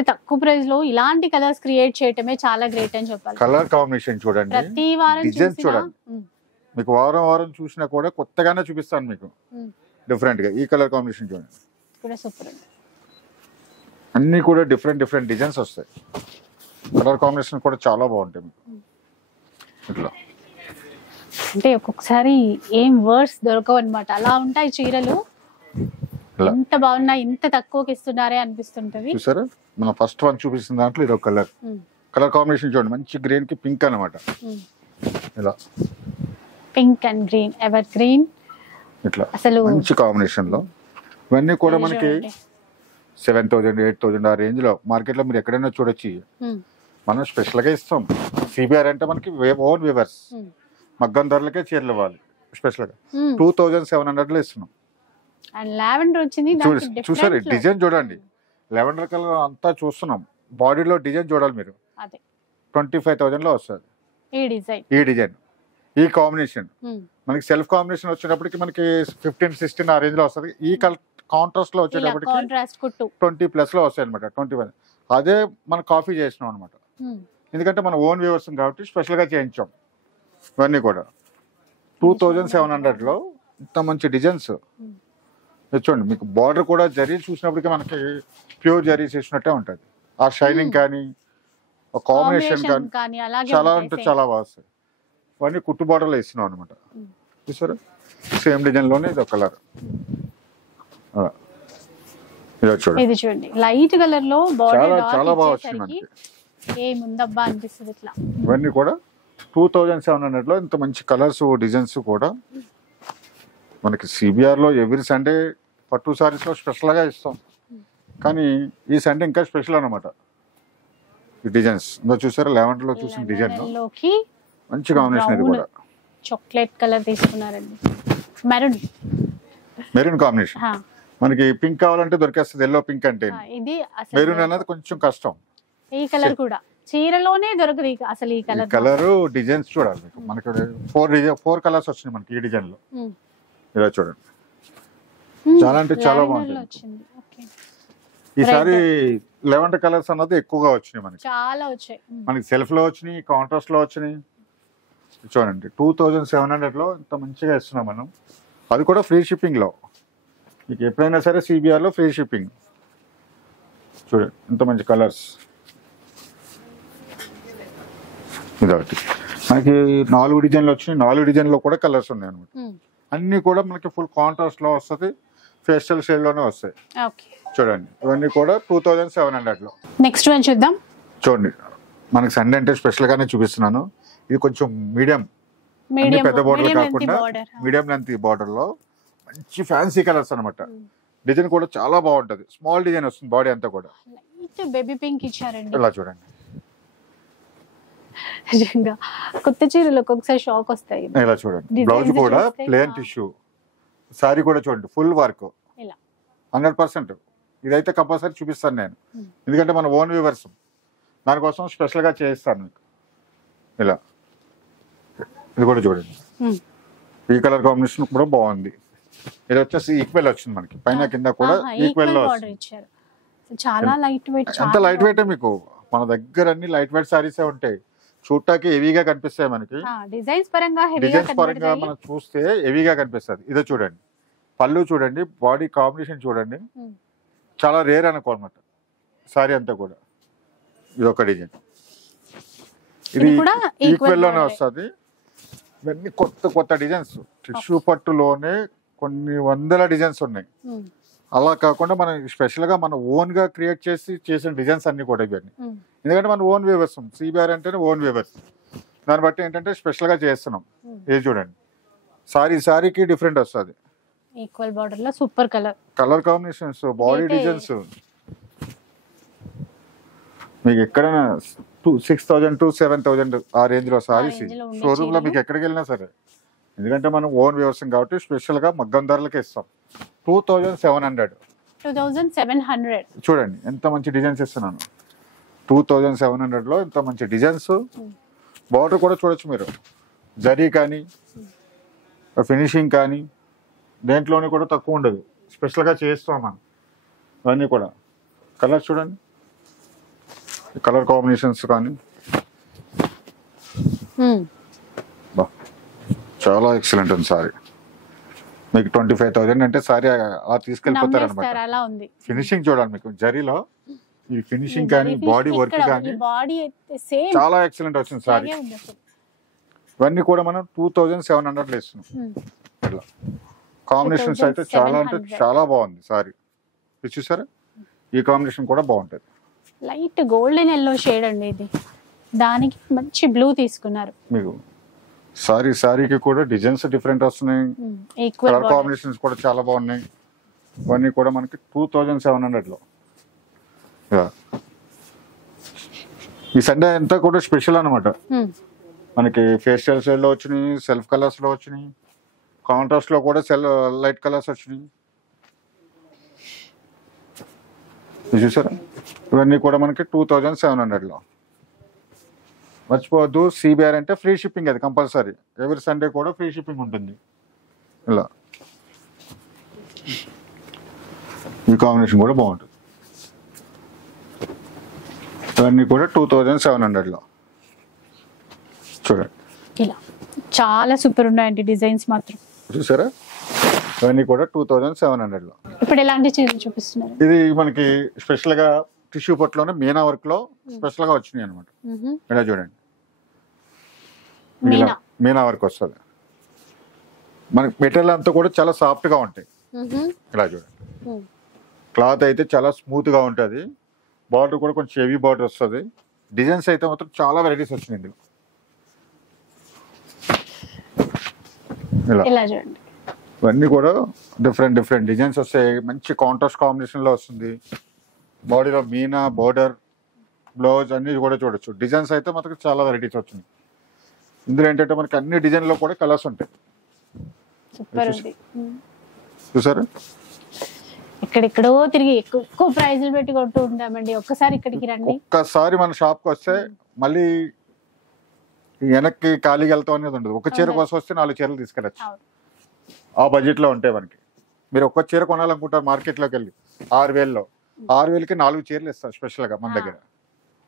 తక్కువ ప్రైస్ లో ఇలాంటి కలర్స్ క్రియేట్ చేయటమే చాలా గ్రేట్ అని చెప్పాలి. కలర్ కాంబినేషన్ చూడండి, ప్రతి వారం డిజైన్స్ చూడండి. మీకు వారం వారం చూసినా కూడా కొత్తగానే చూపిస్తాను మీకు డిఫరెంట్ గా. ఈ కలర్ కాంబినేషన్ చూడండి కూడా సూపర్ ఉంది. అన్ని కూడా డిఫరెంట్ డిఫరెంట్ డిజైన్స్ వస్తాయి. కలర్ కాంబినేషన్ కూడా చాలా బాగుంటాయి మీకు. ఇట్లా అంటే ఒక్కొక్కసారి ఏం వర్డ్స్ దొరకవు అనమాట. అలా ఉంటాయి చీరలు. ఎంత బాగున్నాయి, ఇంత తక్కువకి ఇస్తున్నారే అనిపిస్తుంటది. చూసారా మనం ఫస్ట్ వన్ చూపిస్తున్న దాంట్లో ఇది ఒక కలర్. కలర్ కాంబినేషన్ చూడండి, మంచి గ్రీన్ కి పింక్ అనమాట. ఇలా pink and green, ever green. ఇట్లా అసలు మంచి కాంబినేషన్ లో ఇవన్నీ కూడా మనకి 7000 8000 ఆ రేంజ్ లో మార్కెట్ లో మీరు ఎక్కడైనా చూడొచ్చు. మనం స్పెషల్ గా ఇస్తాం. సిబిఆర్ అంటే మనకి ఓన్ వ్యూవర్స్, మగ్గం ధరలకే చీరలు ఇవ్వాలి. స్పెషల్ గా 2700 లో ఇస్తున్నాం. చూసారు డిజైన్ చూడండి, లెవెండర్ కలర్ అంతా చూస్తున్నాం. బాడీలో డిజైన్ చూడాలి మీరు. 25,000 లో వస్తుంది ఈ డిజైన్, ఈ కాంబినేషన్. మనకి సెల్ఫ్ కాంబినేషన్ వచ్చేటప్పటికి మనకి 15-16 ఆ రేంజ్ లో వస్తుంది. ఈ కాంట్రాస్ట్ లో వచ్చేటప్పటికి 20+ లో వస్తాయి అనమాట. 21 అదే మనం కాపీ చేసినాం అనమాట. ఎందుకంటే మన ఓన్ వ్యూవర్స్ కాబట్టి స్పెషల్ గా చేయించాం. ఇవన్నీ కూడా 2700 లో ఇంత మంచి డిజైన్స్. చూడండి మీకు బార్డర్ కూడా జరీ చూసినప్పటికీ మనకి ప్యూర్ జరీ చేసినట్టే ఉంటుంది. ఆ షైనింగ్ కానీ కాంబినేషన్ కానీ చాలా అంటే చాలా బాగా వస్తాయి. ఇవన్నీ కుట్టు బార్డర్లో ఇస్తున్నాం అనమాట. చూసారా సేమ్ డిజైన్ లోనే ఇది ఒక కలర్. ఇది చూడండి లైట్ కలర్ లో చాలా చాలా బాగా వచ్చింది మనకి. ఏముందబ్బా అనిపిస్తుంది ఇట్లా. ఇవన్నీ కూడా 2700 లో ఇంత మంచి కలర్స్ డిజైన్స్ కూడా మనకి సిబిఆర్ లో ఎవ్రీ సండే పట్టు సారీస్ లో స్పెషల్ గా ఇస్తాం. కానీ ఈ సండే ఇంకా స్పెషల్ అనమాట. ఈ డిజైన్స్ ఇంకా చూసారా లెవెండర్ లో చూసిన డిజైన్ మంచి కాంబినేషన్. ఇది కూడా చాక్లెట్ కలర్ తీసుకున్నారండి. Maroon combination. మనకి పింక్ కావాలంటే దొరికేస్తుంది. ఎల్లో పింక్ అంటే ఇది మెరూన్ అనేది కొంచెం కష్టం. ఈ కలర్ కూడా చీరలోనే దొరకదు అసలు. ఈ కలర్ డిజైన్స్ చూడాలి మీకు. మనకి 4 కలర్స్ వచ్చినాయి మనకి ఈ డిజైన్ లో. ఇలా చూడండి చాలా అంటే చాలా బాగుంటుంది. ఈసారి లెవెండర్ కలర్స్ అన్నది ఎక్కువగా వచ్చినాయి మనకి. చాలా వచ్చాయి మనకి సెల్ఫ్ లో వచ్చినాయి, కాంట్రాస్ట్ లో వచ్చినాయి. చూడండి 2700 లో ఇంత మంచిగా ఇస్తున్నాం మనం. అది కూడా ఫ్రీ షిప్పింగ్ లో. మీకు ఎప్పుడైనా సరే సిబిఆర్ లో ఫ్రీ షిప్పింగ్. చూడండి ఇంత మంచి కలర్స్. ఇదొకటి మనకి 4 డిజైన్లు వచ్చినాయి. 4 డిజైన్లో కూడా కలర్స్ ఉన్నాయి అనమాట. అన్ని కూడా మనకి ఫుల్ కాంట్రాస్ట్ లో వస్తుంది, ఫేస్టల్ షేడ్ లోనే వస్తాయి. చూడండి ఇవన్నీ కూడా 2700 లో. నెక్స్ట్ వన్ చూద్దాం. చూడండి మనకి సండే అంటే స్పెషల్ గానే చూపిస్తున్నాను. ఇది కొంచెం మీడియం, పెద్ద బార్డర్ కాకుండా మీడియం లెంత్ బార్డర్ లో మంచి ఫ్యాన్సీ కలర్స్ అనమాట. డిజైన్ కూడా చాలా బాగుంటది. స్మాల్ డిజైన్ వస్తుంది బాడీ అంతా కూడా. బేబీ పింక్ ఇచ్చారండి. ఇలా చూడండి కొత్త చీరలు ఒక్కొక్కసారి షాక్ వస్తాయి. ఇలా చూడండి బ్లౌజ్ కూడా ప్లేన్ టిష్యూ, సారీ కూడా చూడండి ఫుల్ వర్క్ 100%. ఇదైతే కంపల్సరీ చూపిస్తాను నేను, ఎందుకంటే మన ఓన్ వ్యూవర్స్ దానికోసం స్పెషల్ గా చేయిస్తాను మీకు. ఇలా ఇది కూడా చూడండి, ఈ కలర్ కాంబినేషన్ కూడా బాగుంది. ఇది వచ్చేసి ఈక్వెల్ వచ్చింది మనకి, పైన కింద కూడా ఈక్వెల్ లో వస్తుంది. చాలా లైట్ వెయిట్. ఎంత లైట్ వెయిట్ మీకు, మన దగ్గర అన్ని లైట్ వెయిట్ సారీసే ఉంటాయి. చూడటానికి హెవీగా కనిపిస్తాయి మనకి, డిజైన్స్ పరంగా మనం చూస్తే హెవీగా కనిపిస్తుంది. ఇదే చూడండి పళ్ళు చూడండి, బాడీ కాంబినేషన్ చూడండి, చాలా రేర్ అనుకోనమాట సారీ అంతా కూడా. ఇది ఒక డిజైన్, ఇది ఈక్వెల్ లోనే వస్తుంది. ఇవన్నీ కొత్త కొత్త డిజైన్స్. టిష్యూ పట్టులోనే కొన్ని వందల డిజైన్స్ ఉన్నాయి. అలా కాకుండా మనం స్పెషల్ గా మన ఓన్ గా క్రియేట్ చేసిన డిజైన్స్ అన్ని కూడా ఇవన్నీ. ఎందుకంటే మన ఓన్ వేవర్స్, సిబిఆర్ అంటేనే ఓన్ వేవర్స్. దాన్ని బట్టి ఏంటంటే స్పెషల్ గా చేస్తున్నాం. ఇది చూడండి, సారీకి డిఫరెంట్ వస్తుంది. ఈక్వల్ బార్డర్ లో super colour combinations, body designs మీకు ఎక్కడైనా 6,000 to 7,000 ఆ రేంజ్ లో సారీస్ షోరూమ్ లో మీకు ఎక్కడికి వెళ్ళినా సరే. ఎందుకంటే మనం ఓన్ వ్యవసాయం కాబట్టి స్పెషల్ గా మగ్గం ధరలకి ఇస్తాం. 2,700 చూడండి ఎంత మంచి డిజైన్స్ ఇస్తున్నాను. 2,700 లో ఇంత మంచి డిజైన్స్. బార్డర్ కూడా చూడొచ్చు మీరు, జరీ కానీ ఫినిషింగ్ కానీ దేంట్లోనే కూడా తక్కువ ఉండదు. స్పెషల్ గా చేస్తాం మనం ఇవన్నీ కూడా. కలర్స్ చూడండి, కలర్ కాంబినేషన్స్ కానీ చాలా ఎక్సలెంట్ ఉంది సారీ. మీకు 25,000 అంటే సారీ అలా తీసుకెళ్ళిపోతారు అనమాట. ఫినిషింగ్ చూడండి, మీకు జరీలో ఈ ఫినిషింగ్ కానీ బాడీ వర్క్ కానీ చాలా ఎక్సలెంట్ వచ్చింది సారీ. ఇవన్నీ కూడా మనం 2,700 లో ఇస్తున్నాం. ఇట్లా కాంబినేషన్స్ అయితే చాలా అంటే చాలా బాగుంది సారీ. చూసారా, ఈ కాంబినేషన్ కూడా బాగుంటది. లైట్ గోల్డెన్ ఎల్లో షేడ్ అండి ఇది, దానికి మంచి బ్లూ తీసుకున్నారు. మీకు సారీకి కూడా డిజైన్స్ డిఫరెంట్ వస్తున్నాయి. కలర్ కాంబినేషన్స్ కూడా చాలా బాగున్నాయి. ఇవన్నీ కూడా మనకి 2,700 లో. ఈ సండే అంతా కూడా స్పెషల్ అనమాట. మనకి ఫేషియల్ షేడ్ లో వచ్చినాయి, సెల్ఫ్ కలర్స్ లో వచ్చినాయి, కాంట్రాస్ట్ లో కూడా లైట్ కలర్స్ వచ్చినాయి. చూసారా, ఇవన్నీ కూడా మనకి 2,700 లో. మర్చిపోవద్దు, సిబిఆర్ అంటే ఫ్రీ షిప్పింగ్, అది కంపల్సరీ. ఎవ్రీ సండే కూడా ఫ్రీ షిప్పింగ్ ఉంటుంది. ఇలా ఈ కాంబినేషన్ కూడా బాగుంటుంది. ఇవన్నీ కూడా 2,700 లో. చూడండి, ఇలా చాలా సూపర్ ఉన్నాయండి డిజైన్స్ మాత్రం. చూసారా, ఇవన్నీ కూడా 2,700 లో. ఇప్పుడు ఎలాంటి చీరలు చూపిస్తున్నారు? ఇది మనకి స్పెషల్ గా టిష్యూ పట్టులోనే మీనా వర్క్ లో స్పెషల్ గా వచ్చినాయి అనమాట. ఇలా చూడండి, మీనా వర్క్ వస్తుంది. మనకి మెటీరియల్ అంతా కూడా చాలా సాఫ్ట్ గా ఉంటాయి. ఇలా చూడండి, క్లాత్ అయితే చాలా స్మూత్ గా ఉంటుంది. బార్డర్ కూడా కొంచెం హెవీ బార్డర్ వస్తుంది. డిజైన్స్ అయితే మాత్రం చాలా వెరైటీస్ వచ్చినాయి ఇందులో. ఇలా చూడండి, ఇవన్నీ కూడా డిఫరెంట్ డిజైన్స్ వస్తాయి. మంచి కాంట్రాస్ట్ కాంబినేషన్ లో వస్తుంది. బాడీలో మీనా బోర్డర్, బ్లౌజ్ అన్ని కూడా చూడొచ్చు. డిజైన్స్ అయితే మనకి చాలా వెరైటీస్ వచ్చినాయి. ఇందులో ఏంటంటే మనకి అన్ని డిజైన్ లో కూడా కలర్స్ ఉంటాయి. చూసారా, ఎక్కడెక్కడో తిరిగి ఎక్కువ ప్రైజులు పెట్టి కొంటూ ఉంటామండి. ఒక్కసారి ఇక్కడికి రండి, ఒక్కసారి మన షాప్ కి వస్తే మళ్ళీ వెనక్కి ఖాళీకి వెళ్తాం అనేది ఉండదు. ఒక చీర కోసం వస్తే 4 చీరలు తీసుకెళ్ళచ్చు. ఆ బడ్జెట్ లో ఉంటాయి మనకి. మీరు ఒక్క చీర కొనాలనుకుంటారు మార్కెట్ లోకి వెళ్ళి 6,000లో, 6,000కి 4 చీరలు ఇస్తారు స్పెషల్ గా మన దగ్గర.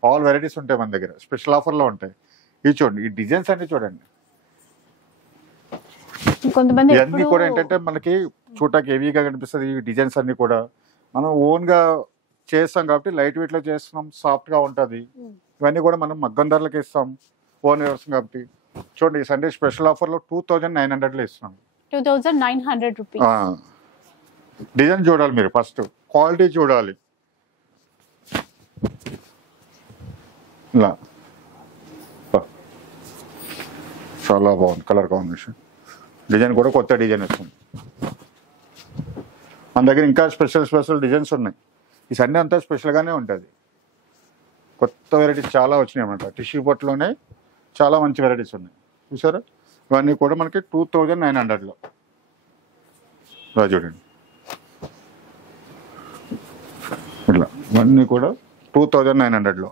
ఆల్ వెరైటీస్ ఉంటాయి మన దగ్గర, స్పెషల్ ఆఫర్ లో ఉంటాయి. ఇది చూడండి, ఈ డిజైన్స్ అన్ని చూడండి. ఇవన్నీ కూడా ఏంటంటే మనకి చూడటానికి హెవీగా కనిపిస్తుంది. ఈ డిజైన్స్ అన్ని కూడా మనం ఓన్ గా చేస్తాం కాబట్టి లైట్ వెయిట్ లో చేస్తున్నాం, సాఫ్ట్ గా ఉంటది. ఇవన్నీ కూడా మనం మగ్గం ధరలకి ఇస్తాం, ఓన్ వ్యవసాయం కాబట్టి. చూడండి, ఈ సండే స్పెషల్ ఆఫర్ లో 2,900 లో ఇస్తున్నాం. 2,900 రూపీస్. డిజైన్ చూడాలి మీరు, ఫస్ట్ క్వాలిటీ చూడాలి. ఇలా చాలా బాగుంది కలర్ కాంబినేషన్. డిజైన్ కూడా కొత్త డిజైన్ వస్తుంది మన దగ్గర. ఇంకా స్పెషల్ డిజైన్స్ ఉన్నాయి. ఈ సండే అంతా స్పెషల్గానే ఉంటుంది. కొత్త వెరైటీస్ చాలా వచ్చినాయి అన్నమాట. టిష్యూ పట్టులోనే చాలా మంచి వెరైటీస్ ఉన్నాయి. చూసారా, ఇవన్నీ కూడా మనకి 2,900 లో. చూడండి, ఇట్లా ఇవన్నీ కూడా 2,900 లో.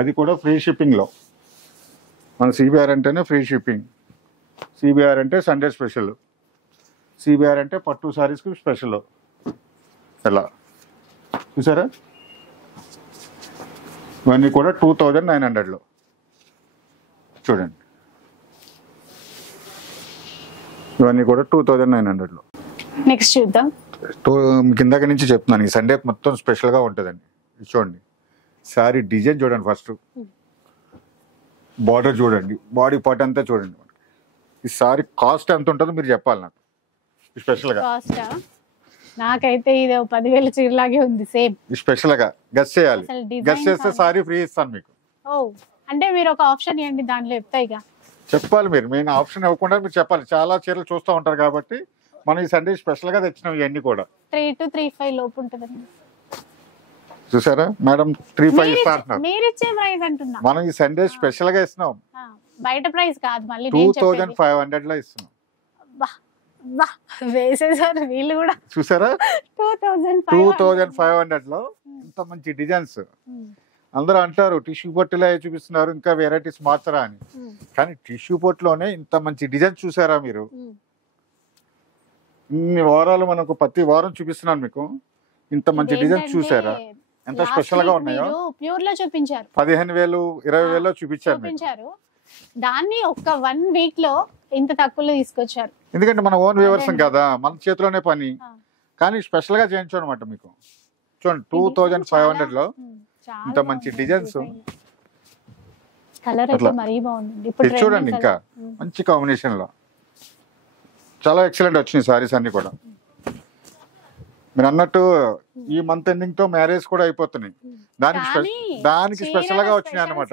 అది కూడా ఫ్రీ షిప్పింగ్ లో. మన సిబిఆర్ అంటేనే ఫ్రీ షిప్పింగ్. సిబిఆర్ అంటే సండే స్పెషల్, సిబిఆర్ అంటే పట్టు సారీస్కి స్పెషల్. ఇలా చూసారా, ఇవన్నీ కూడా 2,900 లో. చూడండి, ఇవన్నీ కూడా 2,900 లో. నెక్స్ట్ చూద్దాం. కిందకి నుంచి చెప్తున్నాను, ఈ సండే మొత్తం స్పెషల్ గా ఉంటుందండి. చూడండి, సారీ డిజైన్ చూడండి, ఫస్ట్ బార్డర్ చూడండి, బాడీ పార్ట్ అంతా చూడండి. ఈ సారీ కాస్ట్ ఎంత ఉంటుందో మీరు చెప్పాలి నాకు స్పెషల్ గా. కాస్ట్ నాకైతే ఇది 10,000 చీరలాగే ఉంది సేమ్. స్పెషల్ గా గెస్ చేయాలి, అసలు గెస్ డిజైన్ చేస్తే సారీ ఫ్రీ ఇస్తాను మీకు. ఓ అంటే మీరు ఒక ఆప్షన్ ఇవ్వండి, దాంట్లో చెప్తాయి ఇక. చెప్పాలి మీరు, నేను ఆప్షన్ ఇవ్వకుండా మీరు చెప్పాలి. చాలా చీరలు చూస్తూ ఉంటారు కాబట్టి మనం ఈ సండే స్పెషల్ గా తెచ్చినాం ఇవన్నీ కూడా. 3 to 3.5 లోపు ఉంటుందండి. చూసారా మేడం, 3.5 ఇస్తా అంటున్నారు. మీరు ఇచ్చే ప్రైస్ అంటున్నా, మనం ఈ సండే స్పెషల్ గా ఇస్తున్నాం. బయట ప్రైస్ కాదు, మళ్ళీ నేను చెప్పేది. 2500 లో ఇస్తున్నాం. వేసేసారు వీళ్ళు కూడా. చూసారా 2500 లో ఇంత మంచి డిజైన్స్. అందరూ అంటారు టిష్యూ పొట్టులో చూపిస్తున్నారు, ఇంకా వెరైటీస్ మార్చరా అని. కానీ టిష్యూ పొట్టులోనే ఇంత మంచి డిజైన్ చూసారా మీరు? ఇన్ని వారాలు మనకు ప్రతి వారం చూపిస్తున్నాను మీకు. ఇంత మంచి డిజైన్ చూసారా? ఎంత స్పెషల్ గా ఉన్నాయో. ప్యూర్ లో చూపించారు, 15,000 20,000 చూపించారు. దాన్ని ఒక 1 వీక్ లో ఇంత తక్కువలో తీసుకొచ్చారు. ఎందుకంటే మన ఓన్ వ్యూవర్స్ కదా, మన చేతిలోనే పని. కానీ స్పెషల్ గా చేయించు అనమాట మీకు. చూడండి 2500 లో ఇంత మంచి డిజైన్స్. కలర్ అయితే మరీ బాగుంది. ఇప్పుడు చూడండి ఇంకా మంచి కాంబినేషన్ లో చాలా ఎక్సలెంట్ వచ్చినాయి సారీస్ అన్ని కూడా. మీరు అన్నట్టు ఈ మంత్ ఎండింగ్ తో మ్యారేజ్ కూడా అయిపోతున్నాయి. దానికి స్పెషల్ గా వచ్చినాయి అనమాట.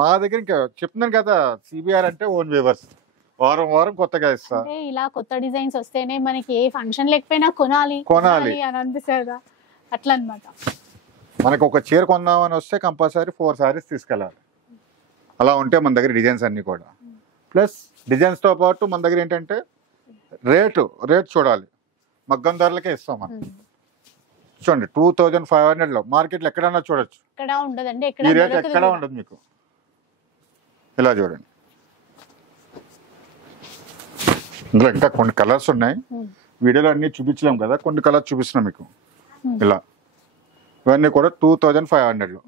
మా దగ్గర ఇంకా చెప్తున్నాను కదా, సిబిఆర్ అంటే ఓన్ వ్యూవర్స్. వారం వారం కొత్తగా ఇస్తా. ఇలా కొత్త డిజైన్స్ వస్తేనే మనకి ఏ ఫంక్షన్ లేకపోయినా కొనాలి అని అనిపిస్తుంది అట్లా అన్నమాట. మనకు ఒక చీర కొందామని వస్తే కంపల్సరీ 4 సారీస్ తీసుకెళ్ళాలి. అలా ఉంటే మన దగ్గర డిజైన్స్ అన్ని కూడా. ప్లస్ డిజైన్స్ తో పాటు మన దగ్గర ఏంటంటే రేట్ చూడాలి. మగ్గం ధరలకే ఇస్తాం మనం. చూడండి 2500 లో మార్కెట్ లో ఎక్కడన్నా చూడొచ్చు. ఈ రేట్ ఎక్కడ ఉండదు మీకు. ఇలా చూడండి, ఇందులో ఇంకా కొన్ని కలర్స్ ఉన్నాయి. వీడియోలో అన్ని చూపించలేము కదా, కొన్ని కలర్స్ చూపిస్తున్నాం మీకు. ఇలా ఇవన్నీ కూడా 2500 లో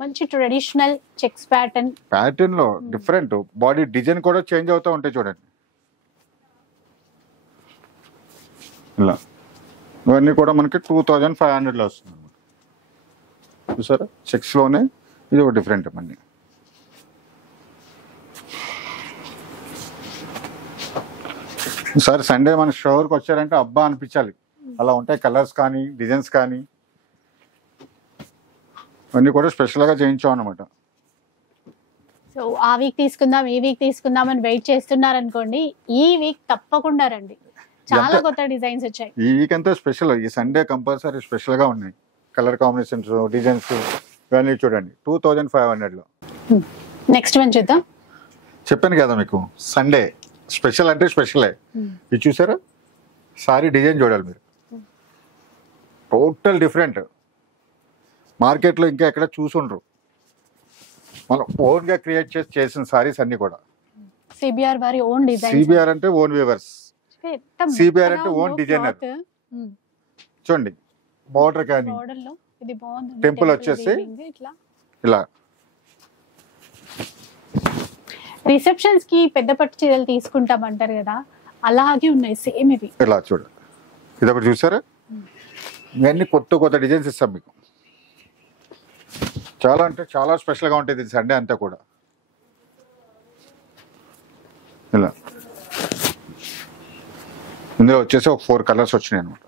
మంచి ట్రెడిషనల్ చెక్స్ ప్యాటర్న్ లో డిఫరెంట్ బాడీ డిజైన్ కూడా చేంజ్ అవుతూ ఉంటాయి. చూడండి ఇలా ఇవన్నీ కూడా మనకి 2500 లో వస్తుంది అనమాట. చూసారా చెక్స్ లోనే ఇది ఒక డిఫరెంట్ మనీ. ఈసారి సండే మన షోర్కి వచ్చారంటే అబ్బా అనిపించాలి. అలా ఉంటాయి కలర్స్ కానీ డిజైన్స్ కానీ. అన్నీ కూడా స్పెషల్ గా చేయించాం అనమాట. సో ఆ వీక్ తీసుకుందాం ఈ వీక్ తీసుకుందాం అని వెయిట్ చేస్తున్నారు అనుకోండి, ఈ వీక్ తప్పకుండా రండి. చాలా కొత్త డిజైన్స్ వచ్చాయి. ఈ వీక్ అంతా స్పెషల్. ఈ సండే కంపల్సరీ స్పెషల్ గా ఉన్నాయి. కలర్ కాంబినేషన్స్ డిజైన్స్ ఇవన్నీ చూడండి 2500 లో. నెక్స్ట్ వన్ చూద్దాం. చెప్పాను కదా మీకు సండే స్పెషల్ అంటే స్పెషలే. ఇది చూసారా సారీ డిజైన్ చూడాలి మీరు. Total different. మార్కెట్లో ఇంకా ఎక్కడ చూసుండ్రు. మనం ఓన్ గా క్రియేట్ చేసిన సారీస్ అన్ని కూడా. సిబిఆర్ వారి ఓన్ డిజైన్. సిబిఆర్ అంటే ఓన్ వ్యూవర్స్, సిబిఆర్ అంటే ఓన్ డిజైనర్. చూడండి బార్డర్ కానీ టెంపుల్ వచ్చేసి ఇలా. రిసెప్షన్స్ కి పెద్ద పట్టు చీరలు తీసుకుంటామంటారు కదా, అలాగే ఉన్నాయి సేమ్ ఇవి. ఇలా చూడండి, ఇది ఒకటి చూసారా. ఇవన్నీ కొత్త కొత్త డిజైన్స్ ఇస్తాం మీకు. చాలా అంటే చాలా స్పెషల్ గా ఉంటుంది సండే అంతా కూడా. ఇలా ఇందులో వచ్చేసి ఒక 4 కలర్స్ వచ్చినాయి అనమాట.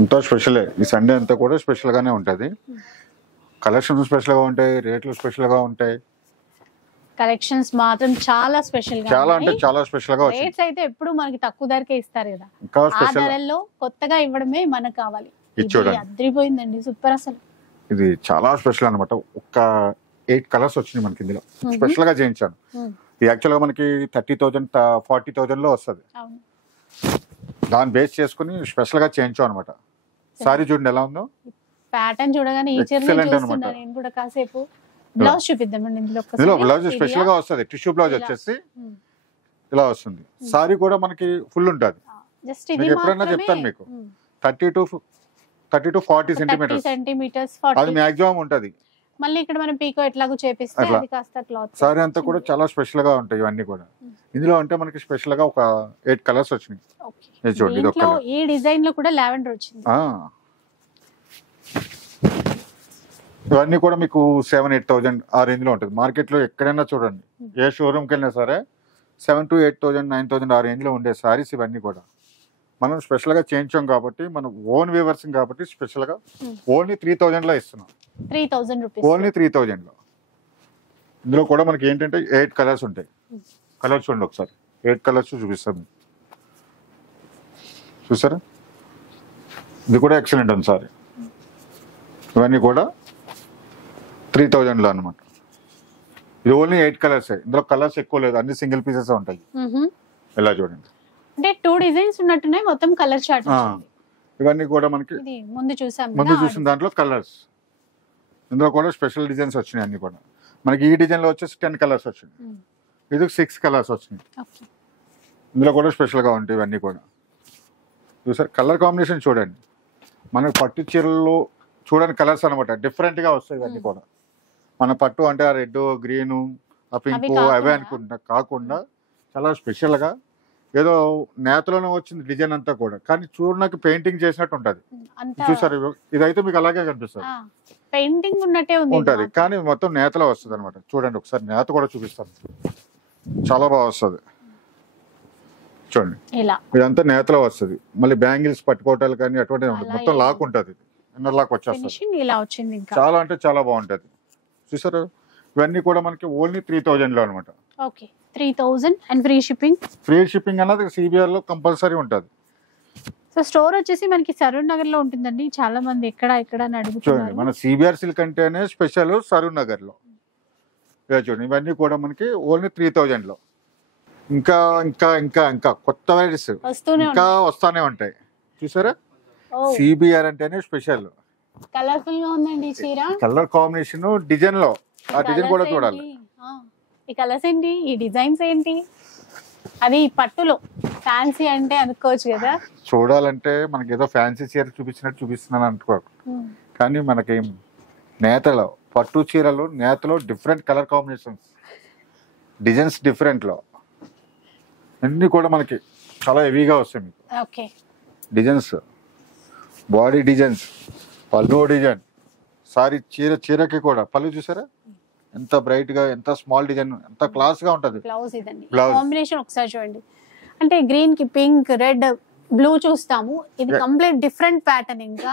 ఎంతో స్పెషలే ఈ సండే అంతా కూడా స్పెషల్ గానే ఉంటుంది. కలెక్షన్స్ స్పెషల్ గా ఉంటాయి, రేట్లు స్పెషల్ గా ఉంటాయి. కలెక్షన్స్ మాత్రం చాలా స్పెషల్ గా, చాలా అంటే చాలా స్పెషల్ గా. రేట్స్ అయితే ఎప్పుడు మనకి తక్కువ ధరకే ఇస్తారు కదా, ఆ ధరల్లో కొత్తగా ఇవ్వడమే మనకు కావాలి. అద్రిపోయిందండి, సూపర్ అసలు. ఇది చాలా స్పెషల్ అనమాట. ఒక 8 కలర్స్ వచ్చినాయి మనకి ఇందులో. స్పెషల్ గా చేయించాను. ఇది యాక్చువల్ గా మనకి 30,000 40,000 లో వస్తుంది. దాన్ని బేస్ చేసుకుని స్పెషల్ గా చేయించాం అనమాట. సారీ చూడండి ఎలా ఉందో. ప్యాటర్న్ చూడగానే ఈ చీర చూస్తున్నా నేను కూడా. కాసేపు బ్లౌజ్ చూపిద్దామండి. ఇందులో బ్లౌజ్ స్పెషల్ గా వస్తుంది. టిష్యూ బ్లౌజ్ వచ్చేసి ఇలా వస్తుంది. సారీ కూడా మనకి ఫుల్ ఉంటుంది. ఎప్పుడైనా చెప్తాను మీకు 30 to 40 సెంటీమీటర్స్ అది మాక్సిమం ఉంటది. మళ్ళీ ఇక్కడ మనం పీకో ఎట్లాగో చేపిస్తే అది కాస్త క్లాత్. సారీ అంతా కూడా చాలా స్పెషల్ గా ఉంటాయి ఇవన్నీ కూడా. ఇందులో అంటే మనకి స్పెషల్ గా ఒక 8 కలర్స్ వచ్చినాయి. చూడండి ఇది ఒక కలర్. ఈ డిజైన్ లో కూడా లావెండర్ వచ్చింది. ఇవన్నీ కూడా మీకు 7,000-8,000 ఆ రేంజ్ లో ఉంటుంది. మార్కెట్ లో ఎక్కడైనా చూడండి, ఏ షోరూమ్కి వెళ్ళినా సరే 7,000 to 8,000 9,000 ఆ రేంజ్ లో ఉండే సారీస్ ఇవన్నీ కూడా మనం స్పెషల్ గా చేయించాం కాబట్టి, మనం ఓన్ వీవర్స్ కాబట్టి స్పెషల్ గా ఓన్లీ 3,000 లో ఇస్తున్నాం. 3,000 రూపీస్. ఓన్లీ 3,000 లో. ఇందులో కూడా మనకి ఏంటంటే 8 కలర్స్ ఉంటాయి. కలర్స్ చూడండి ఒకసారి, 8 కలర్స్ చూపిస్తాను. చూసారా, ఇది కూడా ఎక్సలెంట్ ఉంది సారీ. ఇవన్నీ కూడా 3,000 లో అనమాట. ఇది ఓన్లీ 8 కలర్స్. ఇందులో కలర్స్ ఎక్కువ లేదు, అన్ని సింగిల్ పీసెస్ ఉంటాయి. ఇలా చూడండి, అంటే 2 డిజైన్స్ ఉన్నట్టున్నాయి, మొత్తం కలర్ చార్ట్. ఇవన్నీ కూడా మనకి ముందు చూసిన దాంట్లో కలర్స్. ఇందులో కూడా స్పెషల్ డిజైన్స్ వచ్చినాయి. అన్ని కూడా మనకి ఈ డిజైన్ లో వచ్చేసి 10 కలర్స్ వచ్చినాయి. ఇది 6 కలర్స్ వచ్చినాయి. ఇందులో కూడా స్పెషల్ గా ఉంటాయి ఇవన్నీ కూడా. చూసారు కలర్ కాంబినేషన్ చూడండి, మనకి పట్టు చీరల్లో చూడని కలర్స్ అనమాట, డిఫరెంట్ గా వస్తాయి ఇవన్నీ కూడా. మన పట్టు అంటే ఆ రెడ్, గ్రీన్, ఆ పింక్ అవే అనుకుంటా కాకుండా చాలా స్పెషల్ గా ఏదో నేతలోనే వచ్చింది డిజైన్ అంతా కూడా, కానీ చూడడానికి పెయింటింగ్ చేసినట్టు ఉంటది. చూసారు, ఇదైతే మీకు అలాగే కనిపిస్తుంది, పెయింటింగ్ ఉన్నట్టే ఉంటది, కానీ మొత్తం నేతలో వస్తుంది అనమాట. చూడండి ఒకసారి నేత కూడా చూపిస్తాను, చాలా బాగా వస్తుంది. చూడండి, ఇదంతా నేతలో వస్తుంది. మళ్ళీ బ్యాంగిల్స్ పట్టుకోవటాలు కానీ అటువంటి మొత్తం లాక్ ఉంటది, ఇన్నర్ లాక్ వచ్చేస్తుంది. చాలా అంటే చాలా బాగుంటది. చూసారు, ఇవన్నీ కూడా మనకి ఓన్లీ 3,000 లో అనమాట. 3,000 and free shipping. Free shipping అన్నది సిబిఆర్ లో కంపల్సరీ ఉంటది. సో స్టోర్ వచ్చేసి మనకి సరూర్ నగర్ లో ఉంటుందండి. చాలా మంది ఎక్కడ చూడండి, మన సిబిఆర్ సిల్క్ అంటేనే స్పెషల్ సరూర్ నగర్ లో. చూడండి, ఇవన్నీ కూడా మనకి ఓన్లీ 3,000 లో. ఇంకా ఇంకా ఇంకా ఇంకా కొత్త వెరైటీస్ ఇంకా వస్తానే ఉంటాయి. చూసారా, సిబిఆర్ అంటేనే స్పెషల్. కలర్ఫుల్ గా ఉందండి చీర. కలర్ కాంబినేషన్, డిజైన్ లో ఆ డిజైన్ కూడా చూడాలి. ఈ కలర్స్ ఏంటి, ఈ డిజైన్స్ ఏంటి, అది పట్టులో ఫ్యాన్సీ అంటే అనుకోవచ్చు కదా. చూడాలంటే మనకి ఏదో ఫ్యాన్సీ చీర చూపించినట్టు చూపిస్తున్నాను అనుకో, కానీ మనకేం నేతలో, పట్టు చీరలు నేతలో different colour combinations, designs different లో అన్ని కూడా మనకి చాలా హెవీగా వస్తాయి మీకు. డిజైన్స్, బాడీ డిజైన్స్, పళ్ళు డిజైన్, సారీ చీరకి కూడా పళ్ళు చూసారా ఎంత బ్రైట్ గా, ఎంత స్మాల్ డిజైన్, ఎంత క్లాస్ గా ఉంటది. బ్లౌజ్ ఇదండి, కాంబినేషన్ ఒకసారి చూడండి. అంటే గ్రీన్ కి పింక్, రెడ్, బ్లూ చూస్తాము, ఇది కంప్లీట్ డిఫరెంట్ ప్యాటర్న్. ఇంకా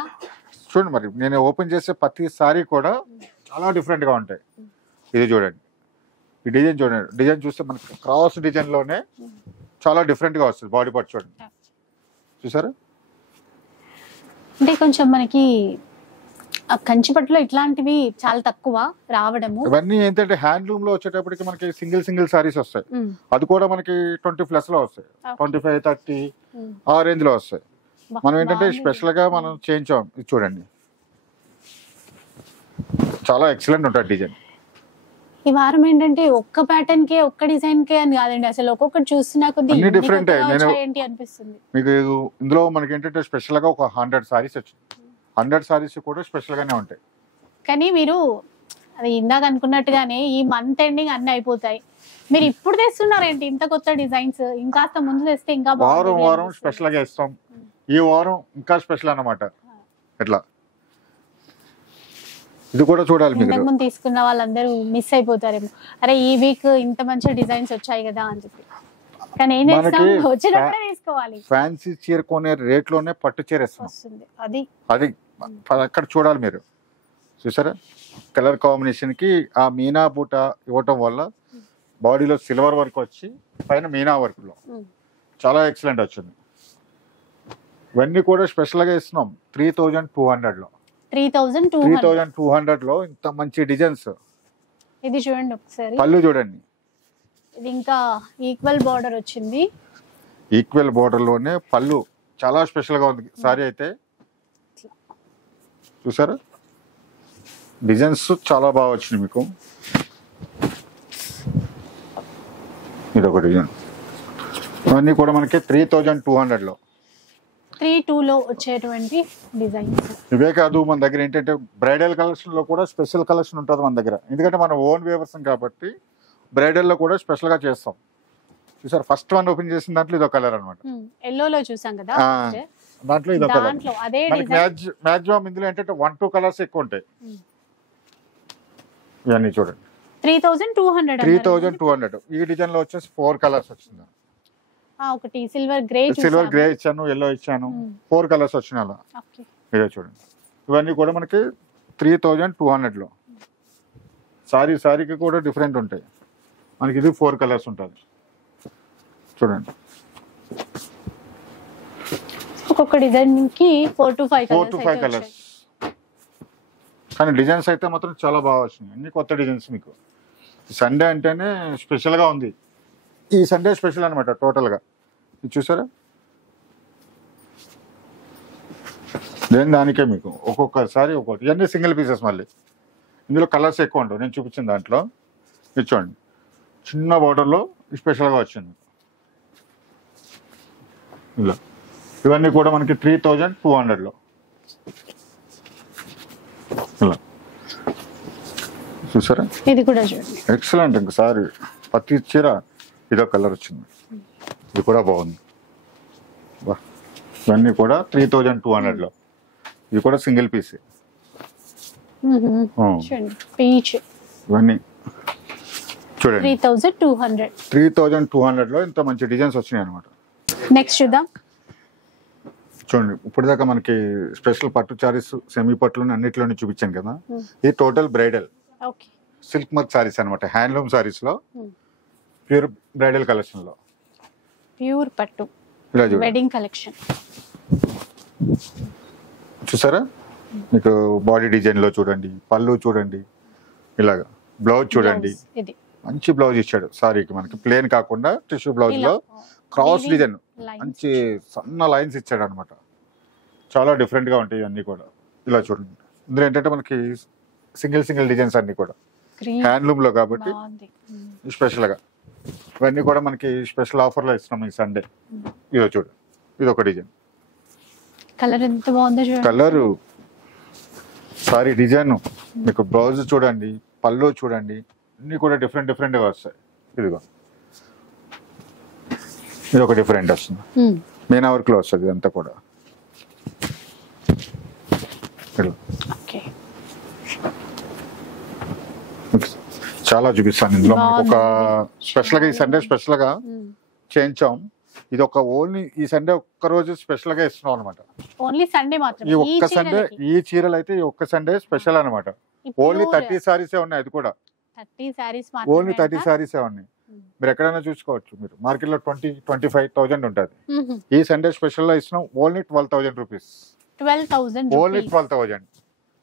చూడండి, మరి నేను ఓపెన్ చేసే ప్రతి సారీ కూడా చాలా డిఫరెంట్ గా ఉంటాయి. ఇది చూడండి, ఈ డిజైన్ చూడండి, డిజైన్ చూస్తే మనకి క్రాస్ డిజైన్ లోనే చాలా డిఫరెంట్ గా వస్తుంది. బాడీ పార్ట్ చూడండి, చూసారా. అంటే కొంచెం మనకి కంచిపట్టులో ఇట్లాంటివి చాలా తక్కువ రావడము. ఇవన్నీ ఏంటంటే హ్యాండ్లూమ్ లో వచ్చేటప్పటికి మనకి సింగిల్ సారీస్ వస్తాయి. అది కూడా మనకి 20+ లో వస్తాయి, 25, 30 ఆ రేంజ్ లో వస్తాయి. మనం ఏంటంటే స్పెషల్ గా మనం చేయించాం. ఇది చూడండి, చాలా ఎక్సలెంట్ ఉంటుంది డిజైన్. ఈ వారం ఏంటంటే ఒక్క ప్యాటర్న్ కే, ఒక్క డిజైన్ కే అని కాదండి, అసలు ఒక్కొక్కటి చూస్తున్నా కొద్దిగా డిఫరెంట్ ఏంటి అనిపిస్తుంది మీకు. ఇందులో మనకి ఏంటంటే స్పెషల్ గా ఒక 100 సారీస్ వచ్చింది. 100 సారీస్ కూడా స్పెషల్ గానే ఉంటాయి. కానీ మీరు అది ఇందాక అనుకున్నట్టుగానే ఈ మంత్ ఎండింగ్ అన్ని అయిపోతాయి, మీరు ఇప్పుడు తెస్తున్నారేంటి ఇంత కొత్త డిజైన్స్? ఇంకాస్త ముందు తెస్తే ఇంకా వారం స్పెషల్ గా ఇస్తాం. ఈ వారం ఇంకా స్పెషల్ అన్నమాట. ఎట్లా ఇది కూడా చూడాలి. ఇంతకు ముందు తీసుకున్న వాళ్ళందరూ మిస్ అయిపోతారేమో, అరే ఈ వీక్ ఇంత మంచి డిజైన్స్ వచ్చాయి కదా అని చెప్పి. కానీ ఏం చేస్తాం, వచ్చినప్పుడే తీసుకోవాలి. ఫ్యాన్సీ చీర కొనే రేట్ లోనే పట్టు చీర వస్తుంది. అది అక్కడ చూడాలి మీరు. చూసారా, కలర్ కాంబినేషన్ కి ఆ మీనా బూట ఇవ్వటం వల్ల బాడీలో సిల్వర్ వర్క్ వచ్చి పైన మీనా వర్క్ లో చాలా ఎక్సలెంట్ వచ్చింది. ఇవన్నీ కూడా స్పెషల్ గా ఇస్తున్నాం 3,200 లో. 3,200 లో ఇంత మంచి డిజైన్స్. ఇది చూడండి ఒకసారి, పళ్ళు చూడండి, ఇది ఇంకా ఈక్వల్ బార్డర్ వచ్చింది. ఈక్వల్ బార్డర్ లోనే పళ్ళు చాలా స్పెషల్ గా ఉంది సారీ అయితే. చూసారా, డిజైన్స్ చాలా బాగా వచ్చినాయి మీకు. ఇదొక డిజైన్. ఇవన్నీ కూడా మనకి 3,200 లో, 3,200 లో వచ్చేటువంటి డిజైన్స్. ఇవే కాదు, మన దగ్గర ఏంటంటే బ్రైడల్ కలెక్షన్ లో కూడా స్పెషల్ కలెక్షన్ ఉంటుంది మన దగ్గర. ఎందుకంటే మన ఓన్ వ్యూవర్స్ కాబట్టి బ్రైడల్ లో కూడా స్పెషల్ గా చేస్తాం. చూసారు, ఫస్ట్ వన్ ఓపెన్ చేసిన దాంట్లో ఇదో కలర్ అనమాట. ఎల్లో లో చూసాం కదా, దాంట్లో ఇదో కలర్. మాక్సిమం ఇందులో ఏంటంటే 1-2 కలర్స్ ఎక్కువ ఉంటాయి. ఇవన్నీ చూడండి 3200. 3200. ఈ డిజైన్ లో వచ్చేసి 4 కలర్స్ వచ్చింది. ఒకటి సిల్వర్ గ్రే, సిల్వర్ గ్రే ఇచ్చాను, ఎల్లో ఇచ్చాను, 4 కలర్స్ వచ్చినాయి అలా. ఇదే చూడండి, ఇవన్నీ కూడా మనకి 3200 లో. సారీకి కూడా డిఫరెంట్ ఉంటాయి మనకి. ఇది 4 కలర్స్ ఉంటుంది చూడండి. ఒక్కొక్క డిజైన్ కి 4 to 5 కలర్స్. కానీ డిజైన్స్ అయితే మాత్రం చాలా బాగా వచ్చినాయి, అన్ని కొత్త డిజైన్స్. మీకు సండే అంటేనే స్పెషల్ గా ఉంది. ఈ సండే స్పెషల్ అనమాట టోటల్ గా. ఇది చూసారా, దానికే మీకు ఒక్కొక్కసారి ఒక్కొక్కటి. ఇవన్నీ సింగిల్ పీసెస్. మళ్ళీ ఇందులో కలర్స్ ఎక్కువ ఉండవు. నేను చూపించిన దాంట్లో ఇది చూడండి, చిన్న బార్డర్లో స్పెషల్గా వచ్చింది ఇలా. ఇవన్నీ కూడా మనకి 3200 ఇలా. చూసారా, ఇది కూడా చూడండి ఎక్సలెంట్. ఇంకసారి ప్రతి చీర ఇదో కలర్ వచ్చింది, ఇది కూడా బాగుంది. ఇవన్నీ కూడా 3200 ఇది కూడా సింగిల్ పీస్. ఇవన్నీ చూడండి 3200 ఇంత మంచి డిజైన్స్ వచ్చినాయి అనమాట. నెక్స్ట్ చూద్దాం. చూడండి, ఇప్పుడు దాకా మనకి స్పెషల్ పట్టు చారీస్, సెమీ పట్టులు అన్నిట్లోనే చూపించాను కదా. ఇది total bridal silk mark saris అనమాట. హ్యాండ్లూమ్ సారీస్ లో ప్యూర్ బ్రైడల్ కలెక్షన్ లో ప్యూర్ పట్టు వెడ్డింగ్ కలెక్షన్. చూసారా, మీకు బాడీ డిజైన్ లో చూడండి, పళ్ళు చూడండి, ఇలాగా బ్లౌజ్ చూడండి. మంచి బ్లౌజ్ ఇచ్చాడు సారీకి మనకి. ప్లేన్ కాకుండా టిష్యూ బ్లౌజ్ లో క్రాస్ డిజైన్, మంచి సన్న లైన్స్ ఇచ్చాడు అనమాట. చాలా డిఫరెంట్ గా ఉంటాయి ఇవన్నీ కూడా. ఇలా చూడండి, ఇందులో ఏంటంటే మనకి సింగిల్ డిజైన్స్ అన్ని కూడా హ్యాండ్లూమ్ లో కాబట్టి స్పెషల్ గా. ఇవన్నీ కూడా మనకి స్పెషల్ ఆఫర్ లో ఇస్తున్నాం ఈ సండే. ఇదో చూడండి, ఇది ఒక డిజైన్. కలర్ ఎంత బాగుందో చూడండి. కలర్, సారీ డిజైన్, మీకు బ్లౌజ్ చూడండి, పళ్ళు చూడండి, అన్ని కూడా డిఫరెంట్ గా వస్తాయి. ఇదిగో ఇది ఒక డిఫరెంట్ వస్తుంది, మీనా వర్క్ లో వస్తుంది అంతా కూడా. చాలా చూపిస్తాను ఇందులో. ఒక స్పెషల్ గా ఈ సండే స్పెషల్ గా చేయించాం. ఇది ఒక ఓన్లీ ఈ సండే ఒక్క రోజు స్పెషల్ గా ఇస్తున్నాం అనమాట. ఓన్లీ సండే మాత్రమే. ఈ ఒక్క సండే, ఈ చీరలు అయితే ఈ ఒక్క సండే స్పెషల్ అనమాట. ఓన్లీ 30 సారీసే ఉన్నాయి. అది కూడా 30 సారీస్, ఓన్లీ 30 సారీసే ఉన్నాయి. మీరు ఎక్కడైనా చూసుకోవచ్చు. మీరు మార్కెట్ లో 20-25,000 ఉంటుంది. ఈ సండే స్పెషల్ లో ఇస్తున్నాం ఓన్లీ 12,000 రూపీస్. 12,000 ఓన్లీ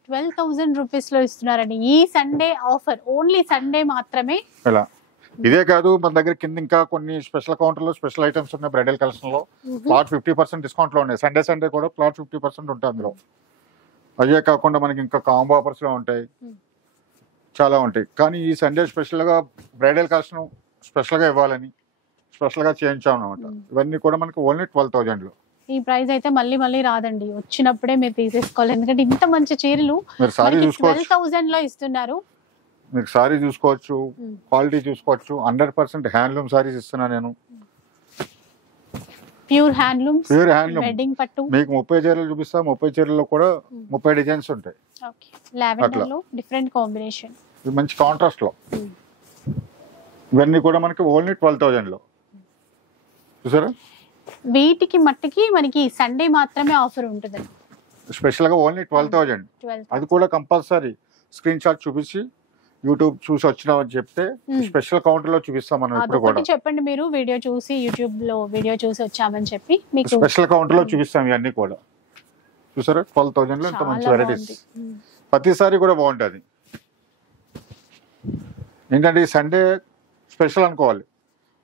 12,000 రూపీస్ లో ఇస్తున్నారండి ఈ సండే ఆఫర్. ఓన్లీ సండే మాత్రమే. ఇలా ఇదే కాదు, మన దగ్గర కింద ఇంకా కొన్ని స్పెషల్ కౌంటర్ లో స్పెషల్ ఐటమ్స్ ఉన్నాయి. బ్రైడల్ కలెక్షన్ లో ప్లాట్ 50% డిస్కౌంట్ లో ఉన్నాయి. సండే కూడా ప్లాట్ 50% ఉంటుంది అందులో. అదే కాకుండా మనకి ఇంకా కాంబో ఆఫర్స్ లో ఉంటాయి, చాలా ఉంటాయి. కానీ ఈ సండే స్పెషల్ గా బ్రైడల్ కలెక్షన్ స్పెషల్ గా ఇవ్వాలని స్పెషల్ గా చేయించాం అనమాట. ఇవన్నీ కూడా మనకి ఓన్లీ 12,000 లో. ఈ ప్రైస్ అయితే మళ్ళీ రాదండి, వచ్చినప్పుడే మీరు తీసేసుకోవాలి. ఎందుకంటే ఇంత మంచి చీరలు 12,000 లో ఇస్తున్నారు. మీకు సారీ చూసుకోవచ్చు, క్వాలిటీ చూసుకోవచ్చు. 100% హ్యాండ్లూమ్ సారీస్ ఇస్తున్నా నేను. ప్యూర్ హ్యాండ్లూమ్ వెడ్డింగ్ పట్టు. మీకు 30 చీరలు చూపిస్తా. 30 చీరల్లో కూడా 30 డిజైన్స్ ఉంటాయి. లావెండర్ లో డిఫరెంట్ కాంబినేషన్, ఇది మంచి కాంట్రాస్ట్ లో. ఇవన్నీ కూడా మనకి ఓన్లీ 12,000 లో. చూసారా, వీటికి మట్టికి మనకి సండే మాత్రమే ఆఫర్ ఉంటుంది స్పెషల్ గా. ఓన్లీ 12,000. అది కూడా కంపల్సరీ స్క్రీన్ షాట్ చూపించి యూట్యూబ్ చూసి వచ్చినామని చెప్తే స్పెషల్ కౌంటర్ లో చూపిస్తాం మనం. ఇప్పుడు కూడా చెప్పండి, మీరు వీడియో చూసి యూట్యూబ్ లో వీడియో చూసి వచ్చామని చెప్పి మీకు స్పెషల్ కౌంటర్ లో చూపిస్తాం ఇవన్నీ కూడా. చూసారా, 12,000 లో ఇంత మంచి వెరైటీస్. ప్రతిసారి కూడా బాగుంటుంది. ఏంటంటే ఈ సండే స్పెషల్ అనుకోవాలి,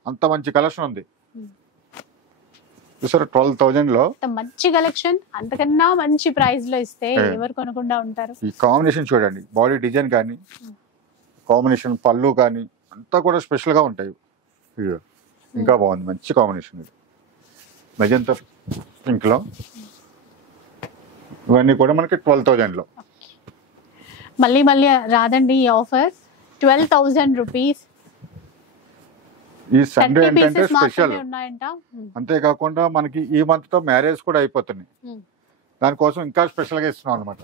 అంత మంచి కలెక్షన్ ఉంది. చూసారా, 12,000 లో మంచి కలెక్షన్. అంతకన్నా మంచి ప్రైస్ లో ఇస్తే ఎవరు కొనకుండా ఉంటారు. ఈ కాంబినేషన్ చూడండి, బాడీ డిజైన్ కానీ కాంబినేషన్, పళ్ళు కానీ అంతా కూడా స్పెషల్ గా ఉంటాయి. ఇంకా బాగుంది, మంచి కాంబినేషన్. ఇది మెజంతా పింక్ లో. ఇవన్నీ కూడా మనకి 12,000 లో. మళ్ళీ రాదండి ఈ ఆఫర్. 12,000 రూపీస్. ఈ సండే ఏంటంటే స్పెషల్. అంతేకాకుండా మనకి ఈ మంత్ తో మ్యారేజ్ కూడా అయిపోతున్నాయి. దానికోసం ఇంకా స్పెషల్ గా ఇస్తున్నాం అనమాట.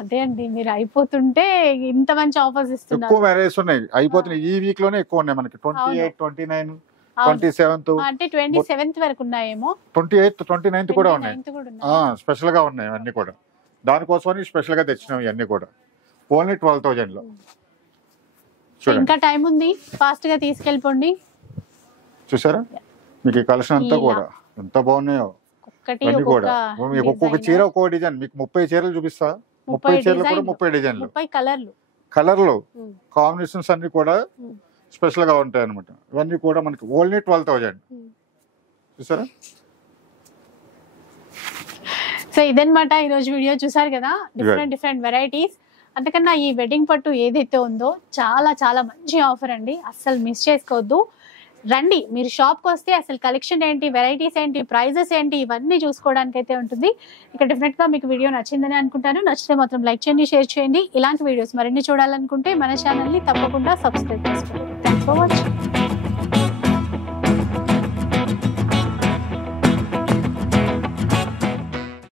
అదే అండి, మీరు అయిపోతుంటే ఇంత మంచి ఆఫర్స్ ఇస్తున్నారు. ఎక్కువ మ్యారేజ్ ఉన్నాయి, అయిపోతున్నాయి. ఈ వీక్ లోనే ఎక్కువ ఉన్నాయి మనకి. 28, 29, 27, అంటే 27th వరకు ఉన్నాయేమో. 28, 29 కూడా ఉన్నాయి. 29th కూడా ఉన్నాయి. స్పెషల్ గా ఉన్నాయి అన్ని కూడా. దానికోసమని స్పెషల్ గా తెచ్చినాం ఇవన్నీ కూడా. ఓన్లీ 12,000 లో. ఇంకా టైం ఉంది, ఫాస్ట్ గా తీసుకెళ్ళిపోండి. చూసారా మీకు ఈ కలెక్షన్ అంతా కూడా ఎంత బాగున్నాయో అన్ని కూడా. మీకు ఒక్కొక్క చీర ఒక్కొక్క డిజైన్. మీకు 30 చీరలు చూపిస్తా. 30 చీరలు కూడా 30 డిజైన్లు, 30 కలర్లు, కాంబినేషన్స్ అన్ని కూడా స్పెషల్ గా ఉంటాయి అనమాట. ఇవన్నీ కూడా మనకి ఓన్లీ 12,000. చూసారా. సో ఇదన్నమాట ఈరోజు వీడియో. చూసారు కదా, డిఫరెంట్ వెరైటీస్. అంతకన్నా ఈ వెడ్డింగ్ పట్టు ఏదైతే ఉందో చాలా చాలా మంచి ఆఫర్ అండి, అస్సలు మిస్ చేసుకోవద్దు. రండి, మీరు షాప్కి వస్తే అసలు కలెక్షన్ ఏంటి, వెరైటీస్ ఏంటి, ప్రైజెస్ ఏంటి, ఇవన్నీ చూసుకోవడానికి అయితే ఉంటుంది. ఇక డెఫినెట్గా మీకు వీడియో నచ్చిందని అనుకుంటాను. నచ్చితే మాత్రం లైక్ చేయండి, షేర్ చేయండి. ఇలాంటి వీడియోస్ మరిన్ని చూడాలనుకుంటే మన ఛానల్ని తప్పకుండా సబ్స్క్రైబ్ చేసుకోండి.